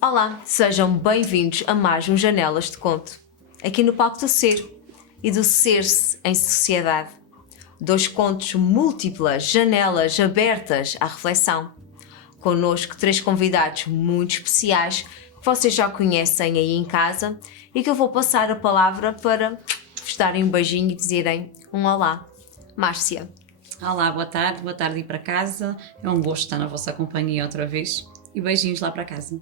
Olá, sejam bem-vindos a mais um Janelas de Conto, aqui no Palco do Ser e do Ser-se em Sociedade. 2 contos múltiplas, janelas abertas à reflexão. Connosco 3 convidados muito especiais que vocês já conhecem aí em casa e que eu vou passar a palavra para vos darem um beijinho e dizerem um olá. Márcia. Olá, boa tarde ir para casa. É um gosto estar na vossa companhia outra vez e beijinhos lá para casa.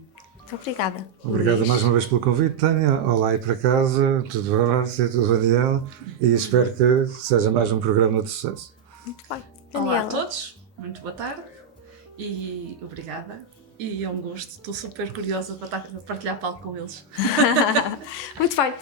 Muito obrigada. Obrigado mais uma vez pelo convite, Tânia. Olá aí para casa, tudo bem, Márcia, tudo bem, Daniela? E espero que seja mais um programa de sucesso. Muito bem. Olá Daniela. a todos, muito boa tarde e obrigada. E é um gosto, estou super curiosa para partilhar palco com eles. Muito bem.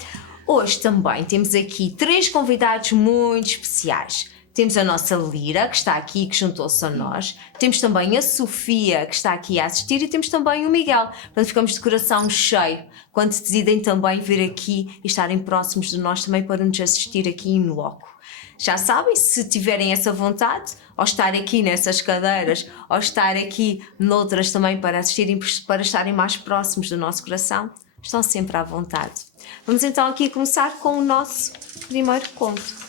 Hoje também temos aqui 3 convidados muito especiais. Temos a nossa Lira, que está aqui, que juntou-se a nós. Temos também a Sofia, que está aqui a assistir. E temos também o Miguel. Portanto, ficamos de coração cheio quando decidem também vir aqui e estarem próximos de nós também para nos assistir aqui em loco. Já sabem, se tiverem essa vontade, ou estar aqui nessas cadeiras, ou estar aqui noutras também para assistirem, para estarem mais próximos do nosso coração, estão sempre à vontade. Vamos então aqui começar com o nosso primeiro conto.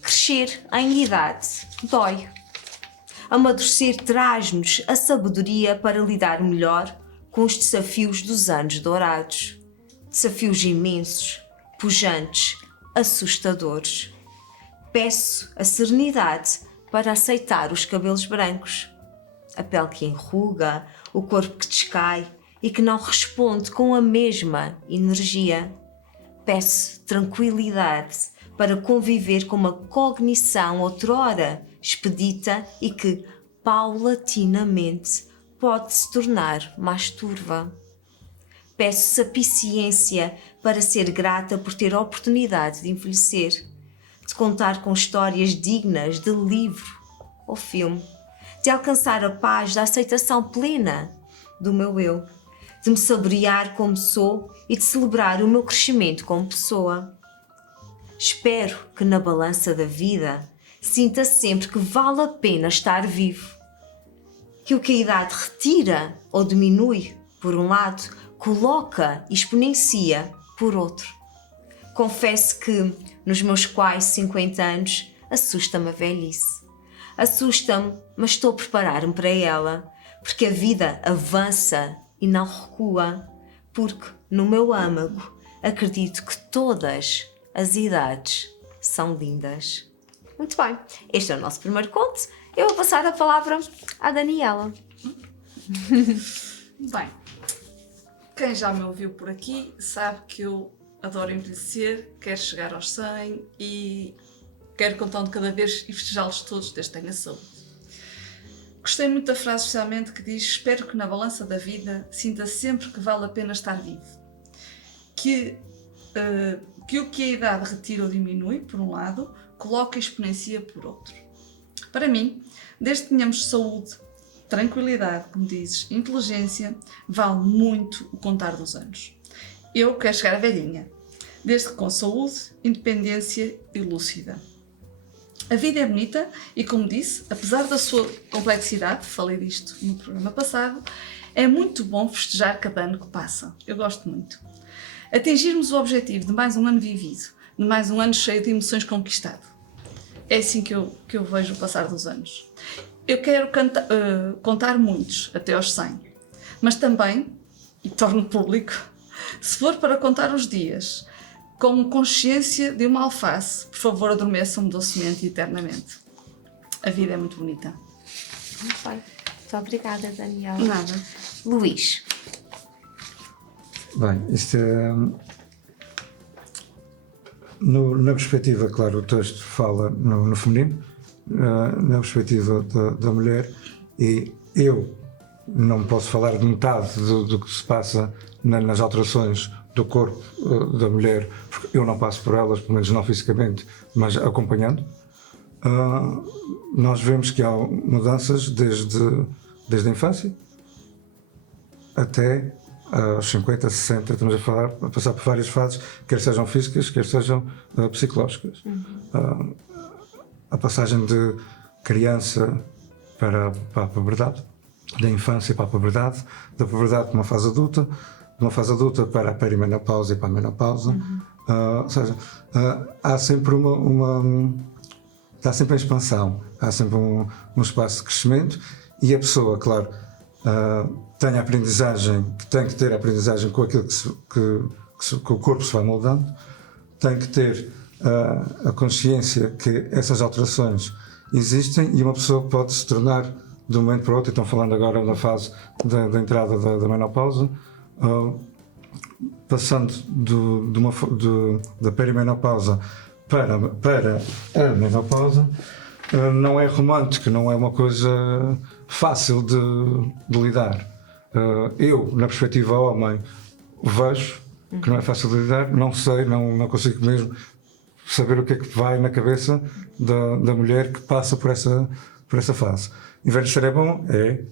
Crescer em idade dói. Amadurecer traz-nos a sabedoria para lidar melhor com os desafios dos anos dourados. Desafios imensos, pujantes, assustadores. Peço a serenidade para aceitar os cabelos brancos, a pele que enruga, o corpo que descai e que não responde com a mesma energia. Peço tranquilidade para conviver com uma cognição outrora expedita e que, paulatinamente, pode se tornar mais turva. Peço sapiência para ser grata por ter a oportunidade de envelhecer, de contar com histórias dignas de livro ou filme, de alcançar a paz da aceitação plena do meu eu, de me saborear como sou e de celebrar o meu crescimento como pessoa. Espero que na balança da vida sinta sempre que vale a pena estar vivo, que o que a idade retira ou diminui, por um lado, coloca e exponencia, por outro. Confesso que, nos meus quase 50 anos, assusta-me a velhice. Assusta-me, mas estou a preparar-me para ela, porque a vida avança e não recua, porque, no meu âmago, acredito que todas as idades são lindas. Muito bem, este é o nosso primeiro conto. Eu vou passar a palavra à Daniela. Bem, quem já me ouviu por aqui sabe que eu adoro envelhecer, quero chegar aos 100 e quero contando cada vez e festejá-los todos desde que tenha saúde. Gostei muito da frase especialmente que diz: espero que na balança da vida sinta sempre que vale a pena estar vivo. Que o que a idade retira ou diminui, por um lado, coloca e exponencia por outro. Para mim, desde que tenhamos saúde, tranquilidade, como dizes, inteligência, vale muito o contar dos anos. Eu quero chegar à velhinha, desde que com saúde, independência e lúcida. A vida é bonita e, como disse, apesar da sua complexidade, falei disto no programa passado, é muito bom festejar cada ano que passa. Eu gosto muito. Atingirmos o objetivo de mais um ano vivido, de mais um ano cheio de emoções conquistado. É assim que eu vejo o passar dos anos. Eu quero contar muitos, até aos 100, mas também, e torno público, se for para contar os dias, com consciência de uma alface, por favor adormeçam-me docemente e eternamente. A vida é muito bonita. Muito bem. Muito obrigada, Daniela. Nada. Luís. Bem, isto é. Na perspectiva, claro, o texto fala no feminino, na perspectiva da mulher, e eu não posso falar de metade do que se passa nas alterações do corpo da mulher, porque eu não passo por elas, pelo menos não fisicamente, mas acompanhando. Nós vemos que há mudanças desde a infância até aos 50, 60, estamos a passar por várias fases, quer sejam físicas, quer sejam psicológicas. A passagem de criança para a puberdade, da infância para a puberdade, da puberdade para uma fase adulta, de uma fase adulta para a perimenopausa e para a menopausa. Ou seja, há sempre está sempre em expansão, há sempre um espaço de crescimento e a pessoa, claro, tem a aprendizagem, que tem que ter a aprendizagem com aquilo que o corpo se vai moldando, tem que ter a consciência que essas alterações existem e uma pessoa pode se tornar de um momento para o outro, estão falando agora na fase da entrada da menopausa, passando da perimenopausa para a menopausa, não é romântico, não é uma coisa fácil de lidar. Eu, na perspectiva homem, vejo que não é fácil de lidar, não sei, não consigo mesmo saber o que é que vai na cabeça da mulher que passa por essa fase. Envelhecer é bom, é.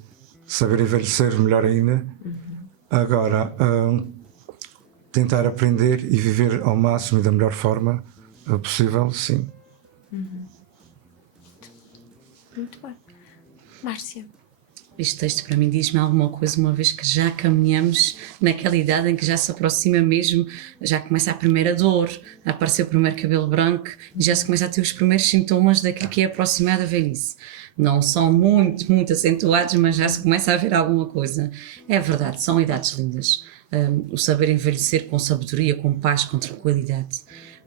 Saber envelhecer, melhor ainda. Agora, tentar aprender e viver ao máximo e da melhor forma possível, sim. Muito bem. Márcia. Este texto para mim diz-me alguma coisa, uma vez que já caminhamos naquela idade em que já se aproxima mesmo, já começa a primeira dor, a aparecer o primeiro cabelo branco e já se começa a ter os primeiros sintomas daquilo que é aproximado da velhice. Não são muito acentuados, mas já se começa a ver alguma coisa. É verdade, são idades lindas. O saber envelhecer com sabedoria, com paz, com tranquilidade.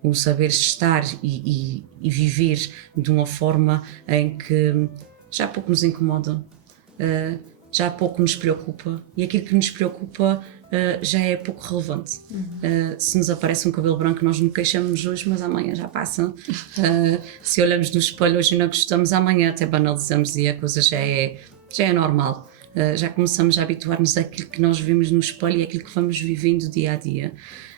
O saber estar e viver de uma forma em que já pouco nos incomoda, já pouco nos preocupa e aquilo que nos preocupa já é pouco relevante. Se nos aparece um cabelo branco, nós nos queixamos hoje, mas amanhã já passa. Se olhamos no espelho hoje e não gostamos, amanhã até banalizamos e a coisa já é normal. Já começamos a habituar-nos àquilo que nós vemos no espelho e àquilo que vamos vivendo dia a dia.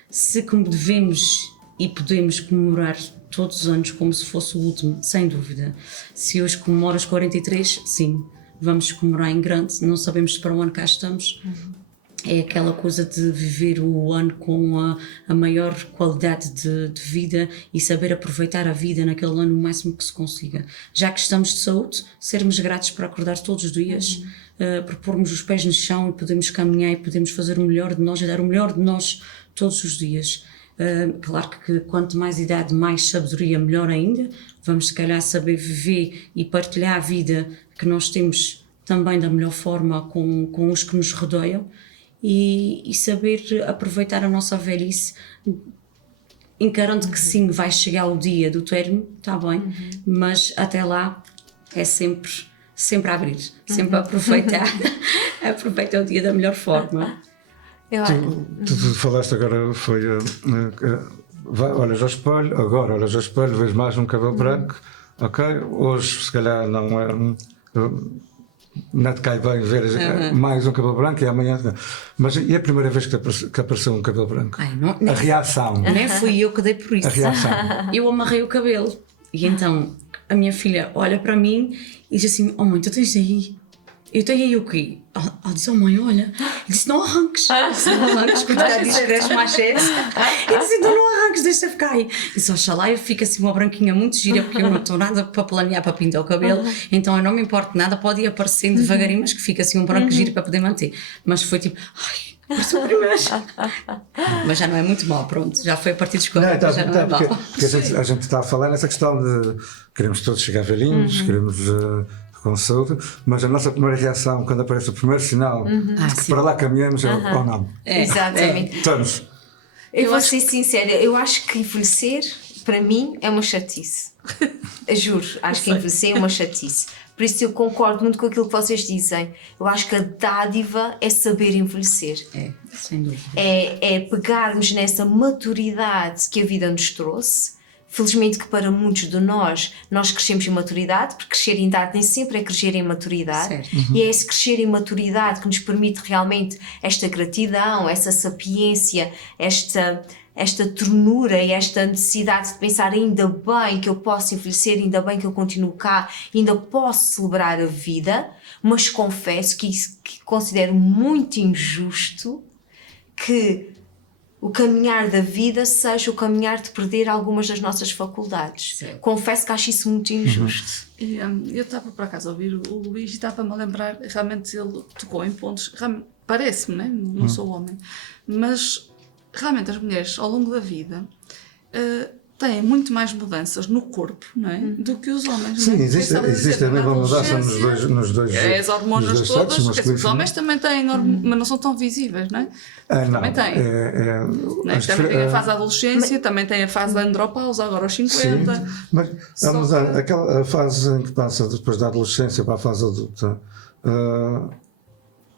Se como devemos e podemos comemorar todos os anos como se fosse o último, sem dúvida. Se hoje comemoro os 43, sim, vamos comemorar em grande, não sabemos se para o ano cá estamos. É aquela coisa de viver o ano com a maior qualidade de vida e saber aproveitar a vida naquele ano o máximo que se consiga. Já que estamos de saúde, sermos gratos por acordar todos os dias, por pormos os pés no chão e podemos caminhar e podemos fazer o melhor de nós e dar o melhor de nós todos os dias. Claro que quanto mais idade, mais sabedoria, melhor ainda. Vamos se calhar saber viver e partilhar a vida que nós temos também da melhor forma com os que nos rodeiam e saber aproveitar a nossa velhice, encarando que sim, vai chegar o dia do término, está bem, mas até lá é sempre a abrir, sempre a aproveitar, aproveita o dia da melhor forma. Tu falaste agora, foi olhas ao espelho, agora olhas ao espelho, vês mais um cabelo branco, ok? Hoje se calhar não te cai bem ver mais um cabelo branco e amanhã. Mas e a primeira vez que apareceu um cabelo branco? Ai, a reação. Nem fui eu que dei por isso. A reação. Eu amarrei o cabelo e então a minha filha olha para mim e diz assim: oh mãe, tu tens aí. Eu tenho aí o quê? Ela disse: oh mãe, olha. Eu disse: não arranques. Não arranques, porque já diz que cresce mais cedo. Eu disse: então não arranques, deixa ficar aí. E só oxalá eu fico assim uma branquinha muito gira, porque eu não estou nada para planear para pintar o cabelo, então eu não me importo nada, pode ir aparecendo devagarinho, mas que fica assim um branco giro para poder manter. Mas foi tipo: ai, apareceu primeiro. Mas já não é muito mal, pronto, já foi a partir dos 40, já não é mal. Porque a gente está a falar nessa questão de queremos todos chegar velhinhos, queremos com saúde, mas a nossa primeira reação quando aparece o primeiro sinal que para lá caminhamos é ou não. Exatamente. Estamos. Eu vou ser sincera, eu acho que envelhecer para mim é uma chatice. Eu juro, acho que envelhecer é uma chatice. Por isso eu concordo muito com aquilo que vocês dizem. Eu acho que a dádiva é saber envelhecer. É, sem dúvida. É pegarmos nessa maturidade que a vida nos trouxe. Felizmente que para muitos de nós crescemos em maturidade, porque crescer em idade nem sempre é crescer em maturidade. Certo. E é esse crescer em maturidade que nos permite realmente esta gratidão, essa sapiência, esta ternura e esta necessidade de pensar: ainda bem que eu posso envelhecer, ainda bem que eu continuo cá, ainda posso celebrar a vida, mas confesso que considero muito injusto que o caminhar da vida seja o caminhar de perder algumas das nossas faculdades. Sim. Confesso que acho isso muito injusto. E, eu estava por acaso a ouvir o Luís e estava-me a lembrar, realmente ele tocou em pontos, parece-me, né? Não sou homem, mas realmente as mulheres ao longo da vida têm muito mais mudanças no corpo, não é? Do que os homens. Sim, não é? existe a mesma mudança nos dois As hormonas nos dois todas, sexos, quer dizer, os masculino e homens também têm, mas não são tão visíveis, não é? não, Também têm. Não é? Também tem a fase da adolescência, também tem a fase da andropausa, agora aos 50. Sim, mas a fase em que passa depois da adolescência para a fase adulta,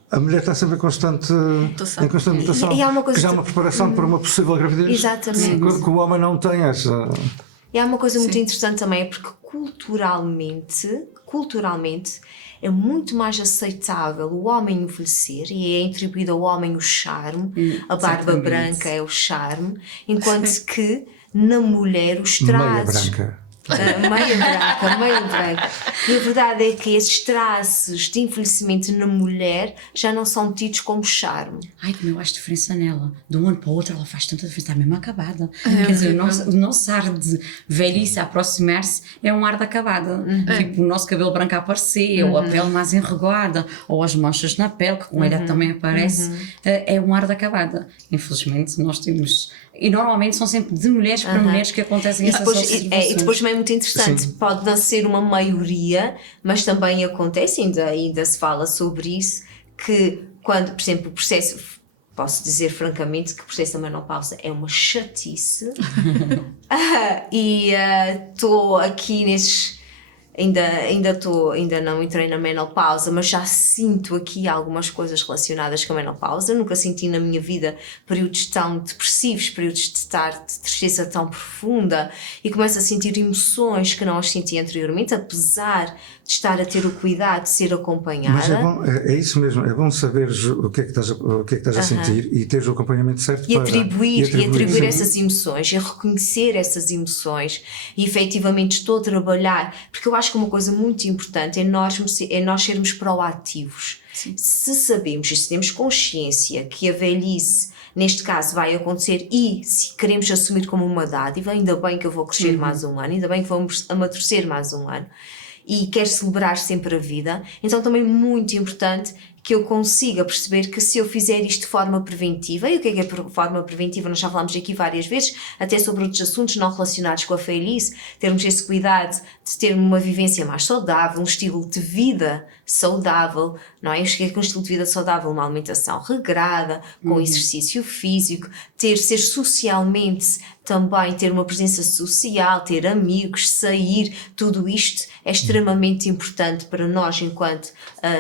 a mulher está sempre em constante mutação. E há uma coisa que já é uma preparação para uma possível gravidez. Exatamente. Que o homem não tem essa. E há uma coisa muito interessante também, é porque culturalmente é muito mais aceitável o homem envelhecer e é atribuído ao homem o charme, a barba exatamente. branca é o charme, enquanto que na mulher os Meia traços... branca. Meia branca. E a verdade é que esses traços de envelhecimento na mulher já não são tidos como charme. Ai, como eu acho diferença nela. De um ano para o outro ela faz tanta diferença, está mesmo acabada. Quer dizer, o nosso ar de velhice a aproximar-se é um ar de acabada. Tipo, o nosso cabelo branco a aparecer, ou a pele mais enruguada, ou as manchas na pele, que com a idade também aparece, é um ar de acabada. Infelizmente, nós temos... E normalmente são sempre de mulheres para mulheres que acontecem essas observações. E depois também é muito interessante, Sim. pode não ser uma maioria, mas também acontece, ainda se fala sobre isso, que quando, por exemplo, o processo, posso dizer francamente que o processo da menopausa é uma chatice. E estou aqui nesses... Ainda não entrei na menopausa, mas já sinto aqui algumas coisas relacionadas com a menopausa. Nunca senti na minha vida períodos tão depressivos, períodos de tristeza tão profunda, e começo a sentir emoções que não as senti anteriormente, apesar de estar a ter o cuidado de ser acompanhada. Mas é bom, é isso mesmo, é bom saberes o que é que estás a sentir e teres o acompanhamento certo E para... atribuir sim. essas emoções, e reconhecer essas emoções, e efetivamente estou a trabalhar, porque eu acho que uma coisa muito importante é nós sermos proativos. Sim. Se sabemos e se temos consciência que a velhice, neste caso, vai acontecer, e se queremos assumir como uma dádiva, ainda bem que eu vou crescer mais um ano, ainda bem que vamos amadurecer mais um ano, e quero celebrar sempre a vida, então também muito importante que eu consiga perceber que se eu fizer isto de forma preventiva, e o que é forma preventiva, nós já falámos aqui várias vezes, até sobre outros assuntos não relacionados com a velhice, termos esse cuidado de ter uma vivência mais saudável, um estilo de vida saudável, não é? Eu cheguei com um estilo de vida saudável, uma alimentação regrada, com exercício físico, ser socialmente também, ter uma presença social, ter amigos, sair, tudo isto é extremamente importante para nós enquanto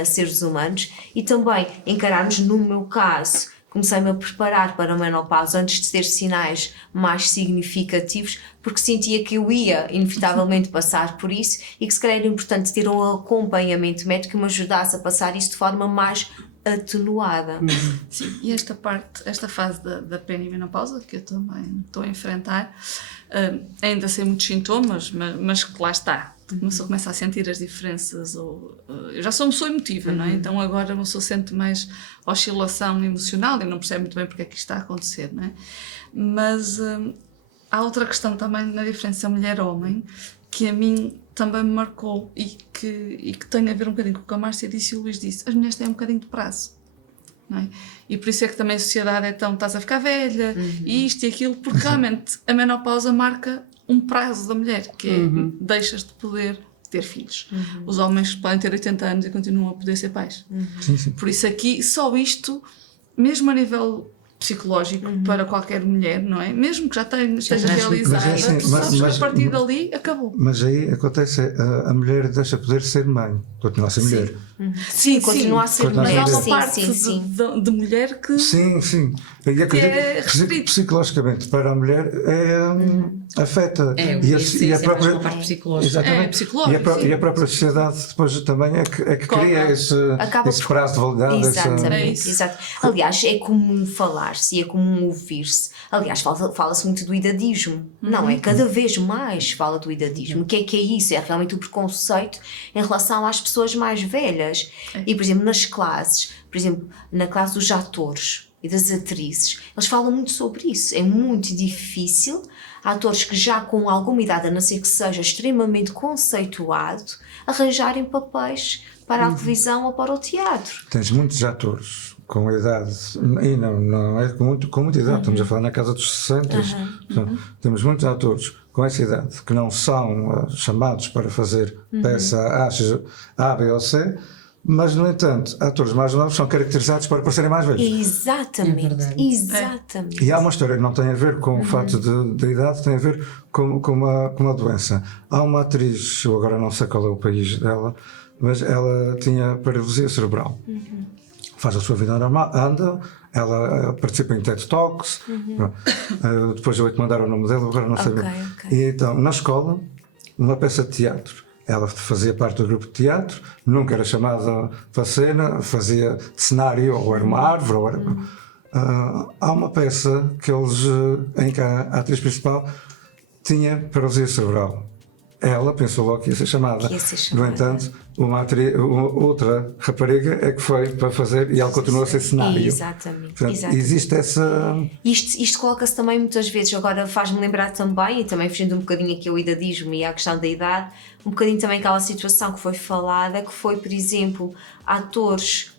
seres humanos, e também encararmos, no meu caso, comecei-me a preparar para a menopausa antes de ter sinais mais significativos, porque sentia que eu ia inevitavelmente passar por isso e que se calhar era importante ter um acompanhamento médico que me ajudasse a passar isso de forma mais atenuada. Sim, e esta fase da perimenopausa, que eu também estou a enfrentar, ainda sem muitos sintomas, mas que lá está. Uma pessoa começa a sentir as diferenças, eu já sou uma pessoa emotiva, não é? Então agora uma pessoa sente mais oscilação emocional e não percebe muito bem porque é que isto está a acontecer, não é? Mas há outra questão também na diferença mulher-homem que a mim também me marcou e que tem a ver um bocadinho com o que a Márcia disse e o Luís disse. As mulheres têm um bocadinho de prazo, não é? E por isso é que também a sociedade é tão, estás a ficar velha, e isto e aquilo, porque realmente a menopausa marca um prazo da mulher, que é deixas de poder ter filhos. Os homens podem ter 80 anos e continuam a poder ser pais. Sim, sim. Por isso aqui, só isto, mesmo a nível psicológico, para qualquer mulher, não é? Mesmo que já esteja realizada, mas é assim, tu sabes que a partir dali acabou. Mas aí acontece, a mulher deixa de poder ser mãe, continua a ser mulher. Sim, continua a ser Continua a mulher. Mas há uma Sim, parte de mulher que... Sim. E é restrito. psicologicamente para a mulher afeta. E a própria parte psicológica. Exatamente. É, psicológico, E a própria sociedade depois também é que Cobra. cria esse prazo de validade. Exatamente, É exato. Aliás, é comum falar-se e é comum ouvir-se. Aliás, fala-se muito do idadismo. Não é? Cada vez mais fala do idadismo. O que é isso? É realmente o preconceito em relação às pessoas mais velhas. E, por exemplo, nas classes, por exemplo, na classe dos atores, e das atrizes, eles falam muito sobre isso. É muito difícil atores que já com alguma idade, a não ser que seja extremamente conceituado, arranjarem papéis para a televisão ou para o teatro. Tens muitos atores com idade, e não é com muita idade, estamos a falar na casa dos 60. Portanto, temos muitos atores com essa idade que não são chamados para fazer peça A, B ou C, mas, no entanto, atores mais novos são caracterizados para parecerem mais velhos. Exatamente, É verdade. exatamente. E há uma história que não tem a ver com o fato de idade, tem a ver com uma doença. Há uma atriz, eu agora não sei qual é o país dela, mas ela tinha paralisia cerebral. Faz a sua vida normal, anda, ela participa em TED Talks, depois eu vou-te mandar o nome dela, agora não sei bem. Ok. E então, na escola, uma peça de teatro. Ela fazia parte do grupo de teatro, nunca era chamada para a cena, fazia cenário, ou era uma árvore, ou era... há uma peça que eles, em que a atriz principal tinha paralisia cerebral. Ela pensou logo que ia ser chamada. No entanto, outra rapariga é que foi para fazer e ela continuou a ser cenário. Exatamente. Portanto, Exatamente. existe essa... Isto coloca-se também muitas vezes, agora faz-me lembrar também, e também fugindo um bocadinho aqui ao idadismo e à questão da idade, um bocadinho também aquela situação que foi falada, que foi, por exemplo, atores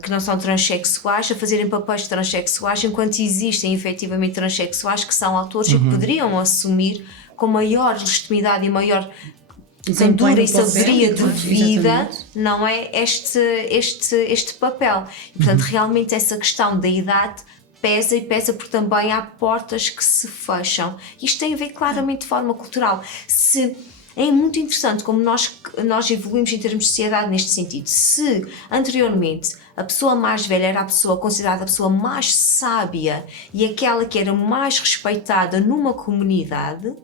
que não são transexuais a fazerem papéis de transexuais, enquanto existem efetivamente transexuais que são atores e que poderiam assumir com maior legitimidade e maior candura e sabedoria de vida, não é? Este papel. E, portanto, realmente essa questão da idade pesa, e pesa porque também há portas que se fecham. Isto tem a ver claramente de forma cultural. É muito interessante como nós evoluímos em termos de sociedade neste sentido. Se anteriormente a pessoa mais velha era a pessoa considerada a pessoa mais sábia e aquela que era mais respeitada numa comunidade,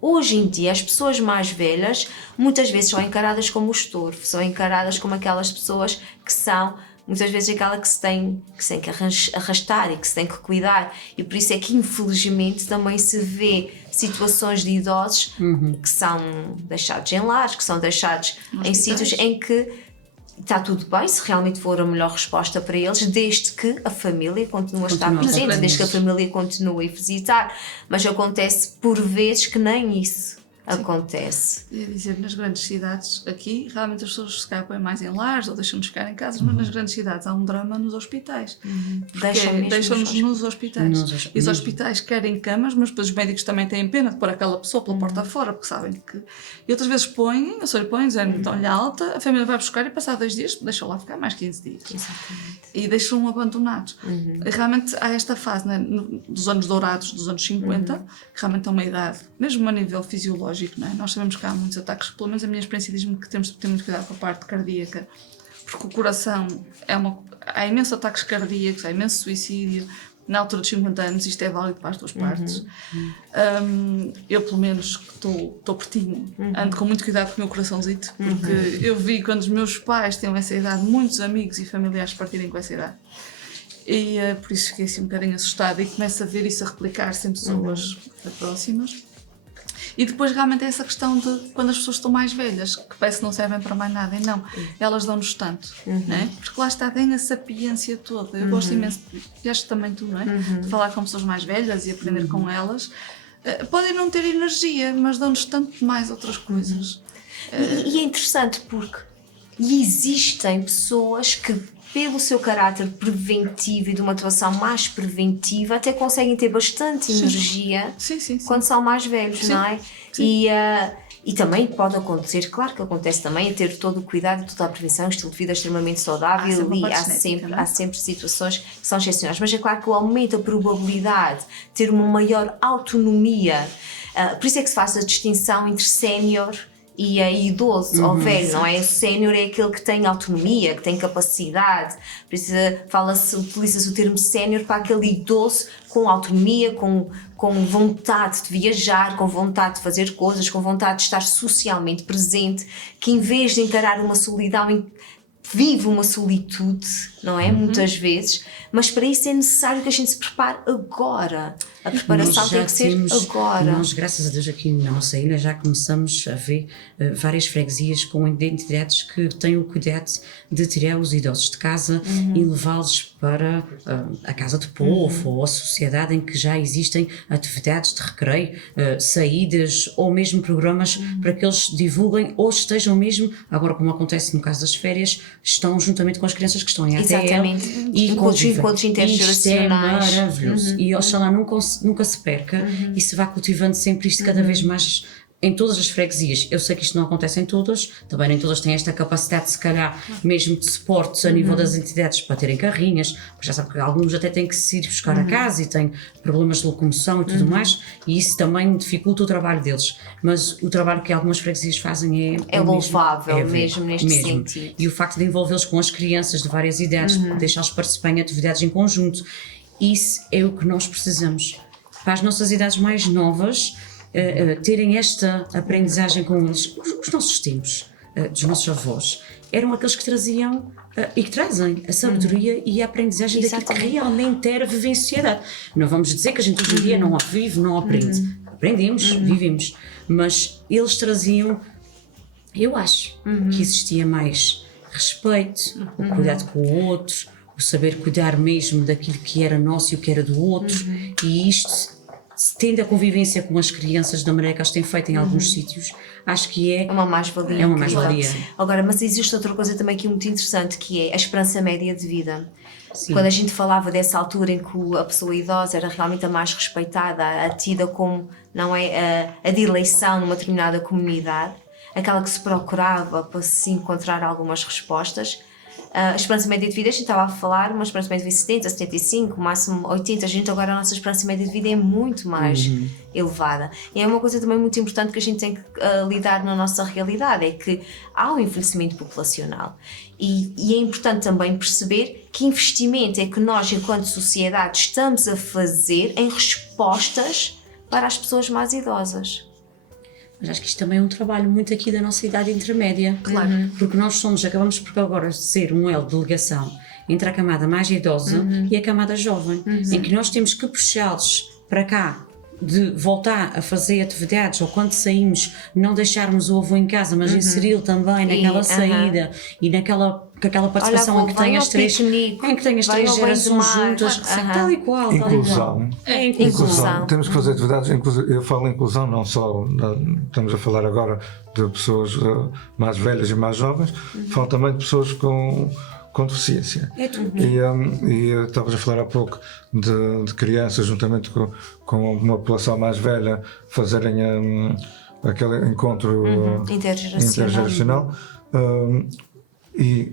hoje em dia as pessoas mais velhas muitas vezes são encaradas como o estorvo, são encaradas como aquelas pessoas que são muitas vezes aquela que se tem que arrastar e que se tem que cuidar, e por isso é que infelizmente também se vê situações de idosos que são deixados em lares, que são deixados em sítios em que está tudo bem, se realmente for a melhor resposta para eles, desde que a família continue a estar presente, desde que a família continue a visitar, mas acontece por vezes que nem isso acontece. Ia dizer, nas grandes cidades, aqui, realmente as pessoas se calhar põem mais em lares ou deixam-nos ficar em casas, mas nas grandes cidades há um drama nos hospitais. Deixam-nos nos hospitais. E os hospitais querem camas, mas depois os médicos também têm pena de pôr aquela pessoa pela porta fora, porque sabem que... E outras vezes põem, dizendo, então-lhe alta, a família vai buscar e passar 2 dias, deixam lá ficar mais 15 dias. Exatamente. E deixam abandonados. Realmente há esta fase, né, dos anos dourados, dos anos 50, que realmente é uma idade, mesmo a nível fisiológico, não é? Nós sabemos que há muitos ataques, pelo menos a minha experiência diz-me que temos de ter muito cuidado com a parte cardíaca, porque o coração há imensos ataques cardíacos, há imenso suicídio. Na altura dos 50 anos isto é válido para as duas partes. Eu pelo menos estou pertinho, ando com muito cuidado com o meu coraçãozito, porque eu vi quando os meus pais tinham essa idade, muitos amigos e familiares partirem com essa idade. E por isso fiquei assim um bocadinho assustada e começo a ver isso a replicar-se em pessoas próximas. E depois realmente é essa questão de quando as pessoas estão mais velhas, que parece que não servem para mais nada, e não, elas dão-nos tanto, não é? Porque lá está, tem a sapiência toda. Eu gosto imenso, e acho que também tu, não é? De falar com pessoas mais velhas e aprender com elas. Podem não ter energia, mas dão-nos tanto mais outras coisas. E é interessante porque existem pessoas que, pelo seu caráter preventivo e de uma atuação mais preventiva, até conseguem ter bastante energia quando são mais velhos, não é? E também pode acontecer, claro que acontece também, a ter todo o cuidado e toda a prevenção, estilo de vida extremamente saudável, e há sempre situações que são excepcionais, mas é claro que aumenta a probabilidade de ter uma maior autonomia, por isso é que se faz a distinção entre sénior e idoso ou velho, não é? O sénior é aquele que tem autonomia, que tem capacidade, por isso utiliza-se o termo sénior para aquele idoso com autonomia, com vontade de viajar, com vontade de fazer coisas, com vontade de estar socialmente presente, que em vez de encarar uma solidão vive uma solitude, não é? Muitas vezes, mas para isso é necessário que a gente se prepare agora. A preparação Nós já tem que ser temos- agora. Nós, graças a Deus, aqui na nossa ilha já começamos a ver várias freguesias com entidades que têm o cuidado de tirar os idosos de casa e levá-los para a casa de povo ou a sociedade em que já existem atividades de recreio, saídas ou mesmo programas para que eles divulguem ou estejam mesmo, agora como acontece no caso das férias, estão juntamente com as crianças que estão em ATL Exatamente. e Encontros convivem. intergeracionais. Isto é maravilhoso. E oxalá nunca se perca e se vá cultivando sempre isto cada vez mais em todas as freguesias. Eu sei que isto não acontece em todas, também nem todas têm esta capacidade, se calhar, mesmo de suportes a nível das entidades para terem carrinhas, porque já sabe que alguns até têm que se ir buscar a casa e têm problemas de locomoção e tudo mais, e isso também dificulta o trabalho deles. Mas o trabalho que algumas freguesias fazem É louvável mesmo neste mesmo. sentido. E o facto de envolvê-los com as crianças de várias idades, deixá-los participarem em atividades em conjunto, isso é o que nós precisamos. Para as nossas idades mais novas, terem esta aprendizagem com eles. Os nossos tempos, dos nossos avós, eram aqueles que traziam e que trazem a sabedoria e a aprendizagem daquilo que Exatamente. realmente era viver em sociedade. Não vamos dizer que a gente hoje em dia não vive, não aprende. Aprendemos, vivemos, mas eles traziam, eu acho, que existia mais respeito, o cuidado com o outro, o saber cuidar mesmo daquilo que era nosso e o que era do outro, e isto, tendo a convivência com as crianças da maneira que elas têm feito em alguns sítios, acho que É uma mais-valia. É uma incrível. mais-valia. Agora, mas existe outra coisa também aqui muito interessante, que é a esperança média de vida. Sim. Quando a gente falava dessa altura em que a pessoa idosa era realmente a mais respeitada, a tida como, não é, a de eleição numa determinada comunidade, aquela que se procurava para se encontrar algumas respostas, a esperança média de vida, a gente estava a falar, uma esperança média de vida 70, 75, máximo 80, a gente agora a nossa esperança média de vida é muito mais elevada. E é uma coisa também muito importante que a gente tem que lidar na nossa realidade, é que há um envelhecimento populacional e é importante também perceber que investimento é que nós, enquanto sociedade, estamos a fazer em respostas para as pessoas mais idosas. Mas acho que isto também é um trabalho muito aqui da nossa idade intermédia. Claro. Porque nós acabamos por agora ser um elo de ligação entre a camada mais idosa e a camada jovem, em que nós temos que puxá-los para cá, de voltar a fazer atividades, ou quando saímos, não deixarmos o avô em casa, mas inseri-lo também naquela saída e com aquela participação em que tem as três, gerações juntas, tal e qual. Inclusão. É inclusão. Temos que fazer atividades, eu falo inclusão, não só, estamos a falar agora de pessoas mais velhas e mais jovens, falo também de pessoas com deficiência. É tudo. E estavas a falar há pouco de crianças, juntamente com uma população mais velha, fazerem aquele encontro intergeracional. E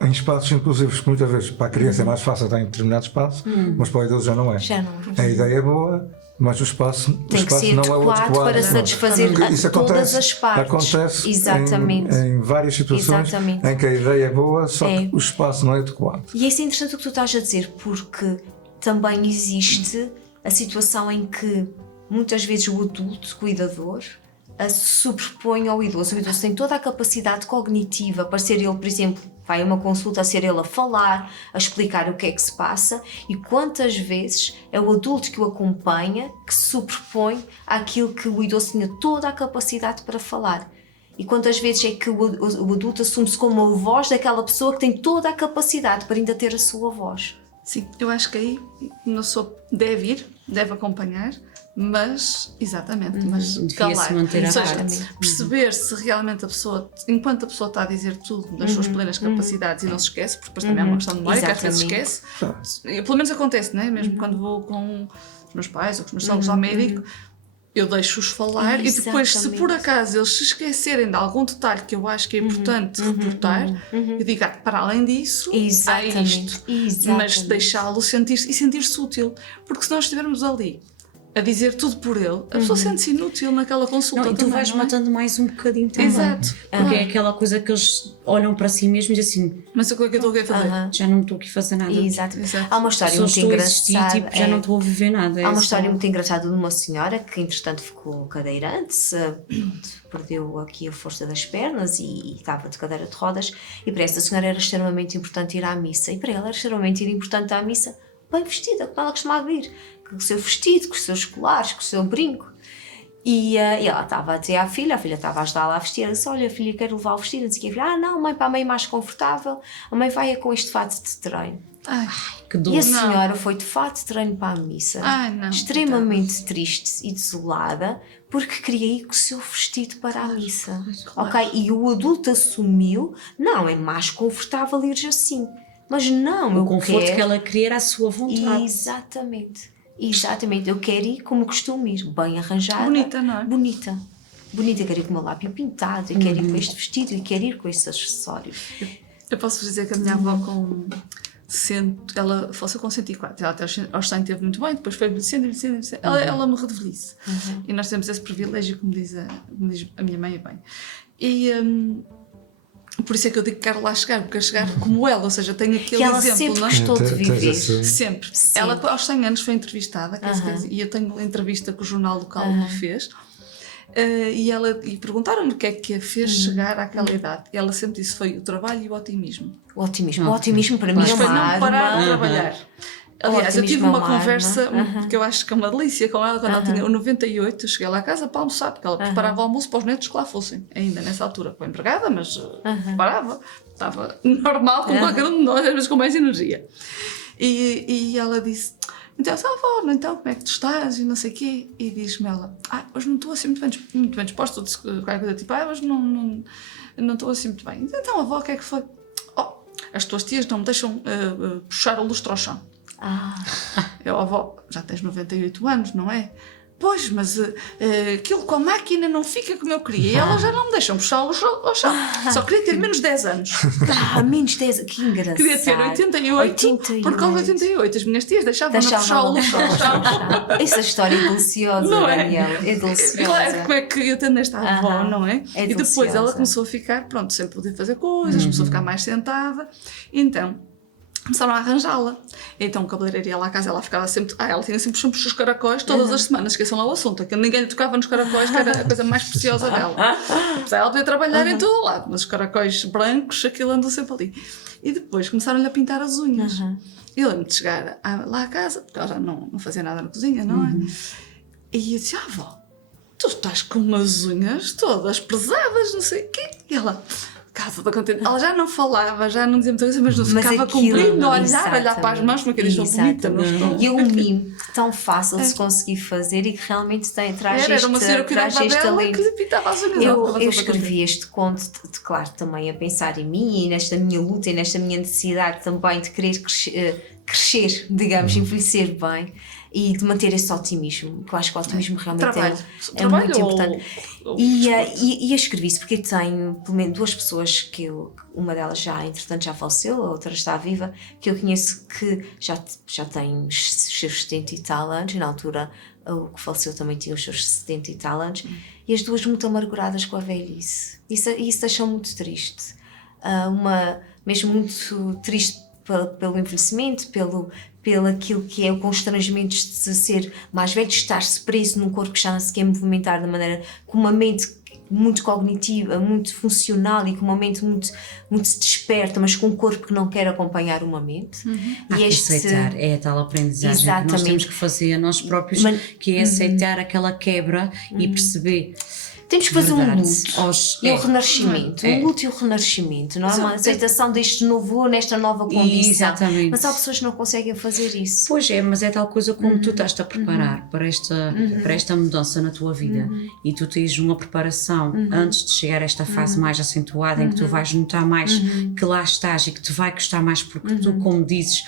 em espaços inclusivos, que muitas vezes para a criança é mais fácil estar em determinado espaço, mas para o idoso já não é. Já não. A ideia é boa, mas o espaço Tem que ser não é o adequado adequado. para não. satisfazer Isso todas as partes. Acontece Exatamente. em várias situações Exatamente. em que a ideia é boa, só que o espaço não é adequado. E isso é interessante o que tu estás a dizer, porque também existe a situação em que muitas vezes o adulto cuidador se sobrepõe ao idoso. O idoso tem toda a capacidade cognitiva para ser ele, por exemplo, vai a uma consulta, a ser ele a falar, a explicar o que é que se passa, e quantas vezes é o adulto que o acompanha que se sobrepõe àquilo que o idoso tinha toda a capacidade para falar. E quantas vezes é que o adulto assume-se como a voz daquela pessoa que tem toda a capacidade para ainda ter a sua voz. Sim, eu acho que aí não sou, deve ir, deve acompanhar, mas, exatamente, mas Devia-se calar. manter Ou à seja, parte. perceber se realmente a pessoa, enquanto a pessoa está a dizer tudo das suas plenas capacidades e não se esquece, porque depois também é uma questão de memória, que às vezes esquece. Pelo menos acontece, não é? Mesmo quando vou com os meus pais ou com os meus sogros ao médico, eu deixo-os falar e depois, se por acaso eles se esquecerem de algum detalhe que eu acho que é importante reportar, eu digo, para além disso, há isto. Mas deixá-lo sentir-se útil. Porque se nós estivermos ali a dizer tudo por ele, a pessoa sente-se inútil naquela consulta. Não, e tu também, vais não é? matando mais um bocadinho também. Exato. Porque é aquela coisa que eles olham para si mesmos e dizem assim, Mas o que é que eu estou aqui a fazer? já não estou aqui a fazer nada. Exato. Exato. Há uma história Só muito estou a existir, engraçada. tipo, já não estou a viver nada. Há uma só- história muito engraçada de uma senhora que, entretanto, ficou cadeirante, perdeu aqui a força das pernas e estava de cadeira de rodas. E para esta senhora era extremamente importante ir à missa. E para ela era extremamente importante ir à missa bem vestida, como ela costumava ir, com o seu vestido, com os seus colares, com o seu brinco. E ela estava a dizer à filha, a filha estava a ajudá-la a vestir, ela disse, olha filha, quero levar o vestido, disse que a filha, não mãe, para a mãe mais confortável, a mãe vai com este fato de treino. Ai, Que dor. E a senhora foi de fato de treino para a missa, Ai, não, extremamente triste e desolada, porque queria ir com o seu vestido para a missa. claro. Ok? E o adulto assumiu, não, é mais confortável ir assim. Mas não, eu O conforto quero... que ela queria era a sua vontade. Exatamente. Exatamente. Eu quero ir como costumo ir, bem arranjada. Bonita, não é? Bonita. Bonita, eu quero ir com o meu lábio pintado, eu quero ir com este vestido, e quero ir com estes acessórios. Eu posso vos dizer que a minha avó ela faleceu com 104, ela até aos 100 teve muito bem, depois foi envelhecendo. Ela morreu de velhice. E nós temos esse privilégio, como diz a minha mãe, bem. E por isso é que eu digo que quero lá chegar, porque quero chegar como ela, ou seja, tenho aquele Que ela exemplo, sempre não é? gostou de Tens viver. esse- Sempre. Sempre. Ela aos 100 anos foi entrevistada, e eu tenho uma entrevista que o jornal local me fez, e perguntaram-lhe o que é que a fez chegar àquela idade. E ela sempre disse foi o trabalho e o otimismo. O otimismo. O otimismo para mim é Foi uma não parar de arma. trabalhar. Aliás, eu tive otimismo é uma uma conversa arma. que eu acho que é uma delícia com ela quando ela tinha 98. Eu cheguei lá à casa para almoçar, porque ela preparava o almoço para os netos que lá fossem, ainda nessa altura, com a empregada, mas preparava. Estava normal, com qualquer um de nós, às vezes com mais energia. E ela disse: então, avó, então como é que tu estás? E não sei o quê. E diz-me ela: hoje não estou assim muito bem disposta. Eu disse qualquer coisa tipo: hoje não estou assim muito bem. Então, avó, o que é que foi? As tuas tias não me deixam puxar a lustre ao chão. Eu, avó, já tens 98 anos, não é? Pois, mas aquilo com a máquina não fica como eu queria. E elas já não me deixam puxar o chão. Só queria ter menos 10 anos. Menos 10, que engraçado. Queria ter 88, por causa de 88. As minhas tias deixavam-me puxar o chão. Essa história é deliciosa, Não é? Daniel. É deliciosa. Claro, como é que eu tendo esta avó, não é? É E depois deliciosa. ela começou a ficar, pronto, sem poder fazer coisas, começou a ficar mais sentada. Então, começaram a arranjá-la. Então o cabeleireiro ia lá à casa, ela ficava sempre. Ela tinha sempre os caracóis todas as semanas, esqueçam lá o assunto, que ninguém lhe tocava nos caracóis, que era a coisa mais preciosa dela. Apesar ela devia trabalhar em todo o lado, mas os caracóis brancos, aquilo andou sempre ali. E depois começaram-lhe a pintar as unhas. Eu lembro de chegar lá à casa, porque ela já não fazia nada na cozinha, não é? E eu disse: avó, tu estás com umas unhas todas pesadas, não sei o quê. E ela ficava toda contente. Ela já não falava, já não dizia muita coisa, mas não ficava cumprindo a olhar para as mãos, como é que eles são bonitas, não estão? E é um mimo tão fácil de se conseguir fazer e que realmente traz Era uma senhora que traz cuidava este dela talento. que lhe pintava as unhas. Eu escrevi este conto, claro, também a pensar em mim e nesta minha luta e nesta minha necessidade também de querer crescer, digamos, envelhecer bem e de manter esse otimismo, que eu acho que o otimismo realmente é muito importante. E eu escrevi isso porque eu tenho pelo menos duas pessoas uma delas entretanto já faleceu, a outra está viva, que eu conheço que já tem os seus 70 e tal anos, e na altura o que faleceu também tinha os seus 70 e tal anos, e as duas muito amarguradas com a velhice. Isso deixou muito triste. Mesmo muito triste pelo envelhecimento, pelo aquilo que é o constrangimento de ser mais velho, de estar-se preso num corpo que já não se quer movimentar da maneira, com uma mente muito cognitiva, muito funcional e com uma mente muito desperta, mas com um corpo que não quer acompanhar uma mente. Há que aceitar, é a tal aprendizagem que nós temos que fazer a nós próprios, que é aceitar aquela quebra e perceber. Temos que fazer um luto e o renascimento. Um luto e o renascimento, não é? Uma aceitação deste novo, nesta nova condição. Exatamente. Mas há pessoas que não conseguem fazer isso. Pois é, mas é tal coisa como tu estás-te a preparar para esta mudança na tua vida e tu tens uma preparação antes de chegar a esta fase mais acentuada em que tu vais notar mais que lá estás e que te vai custar mais porque tu, como dizes,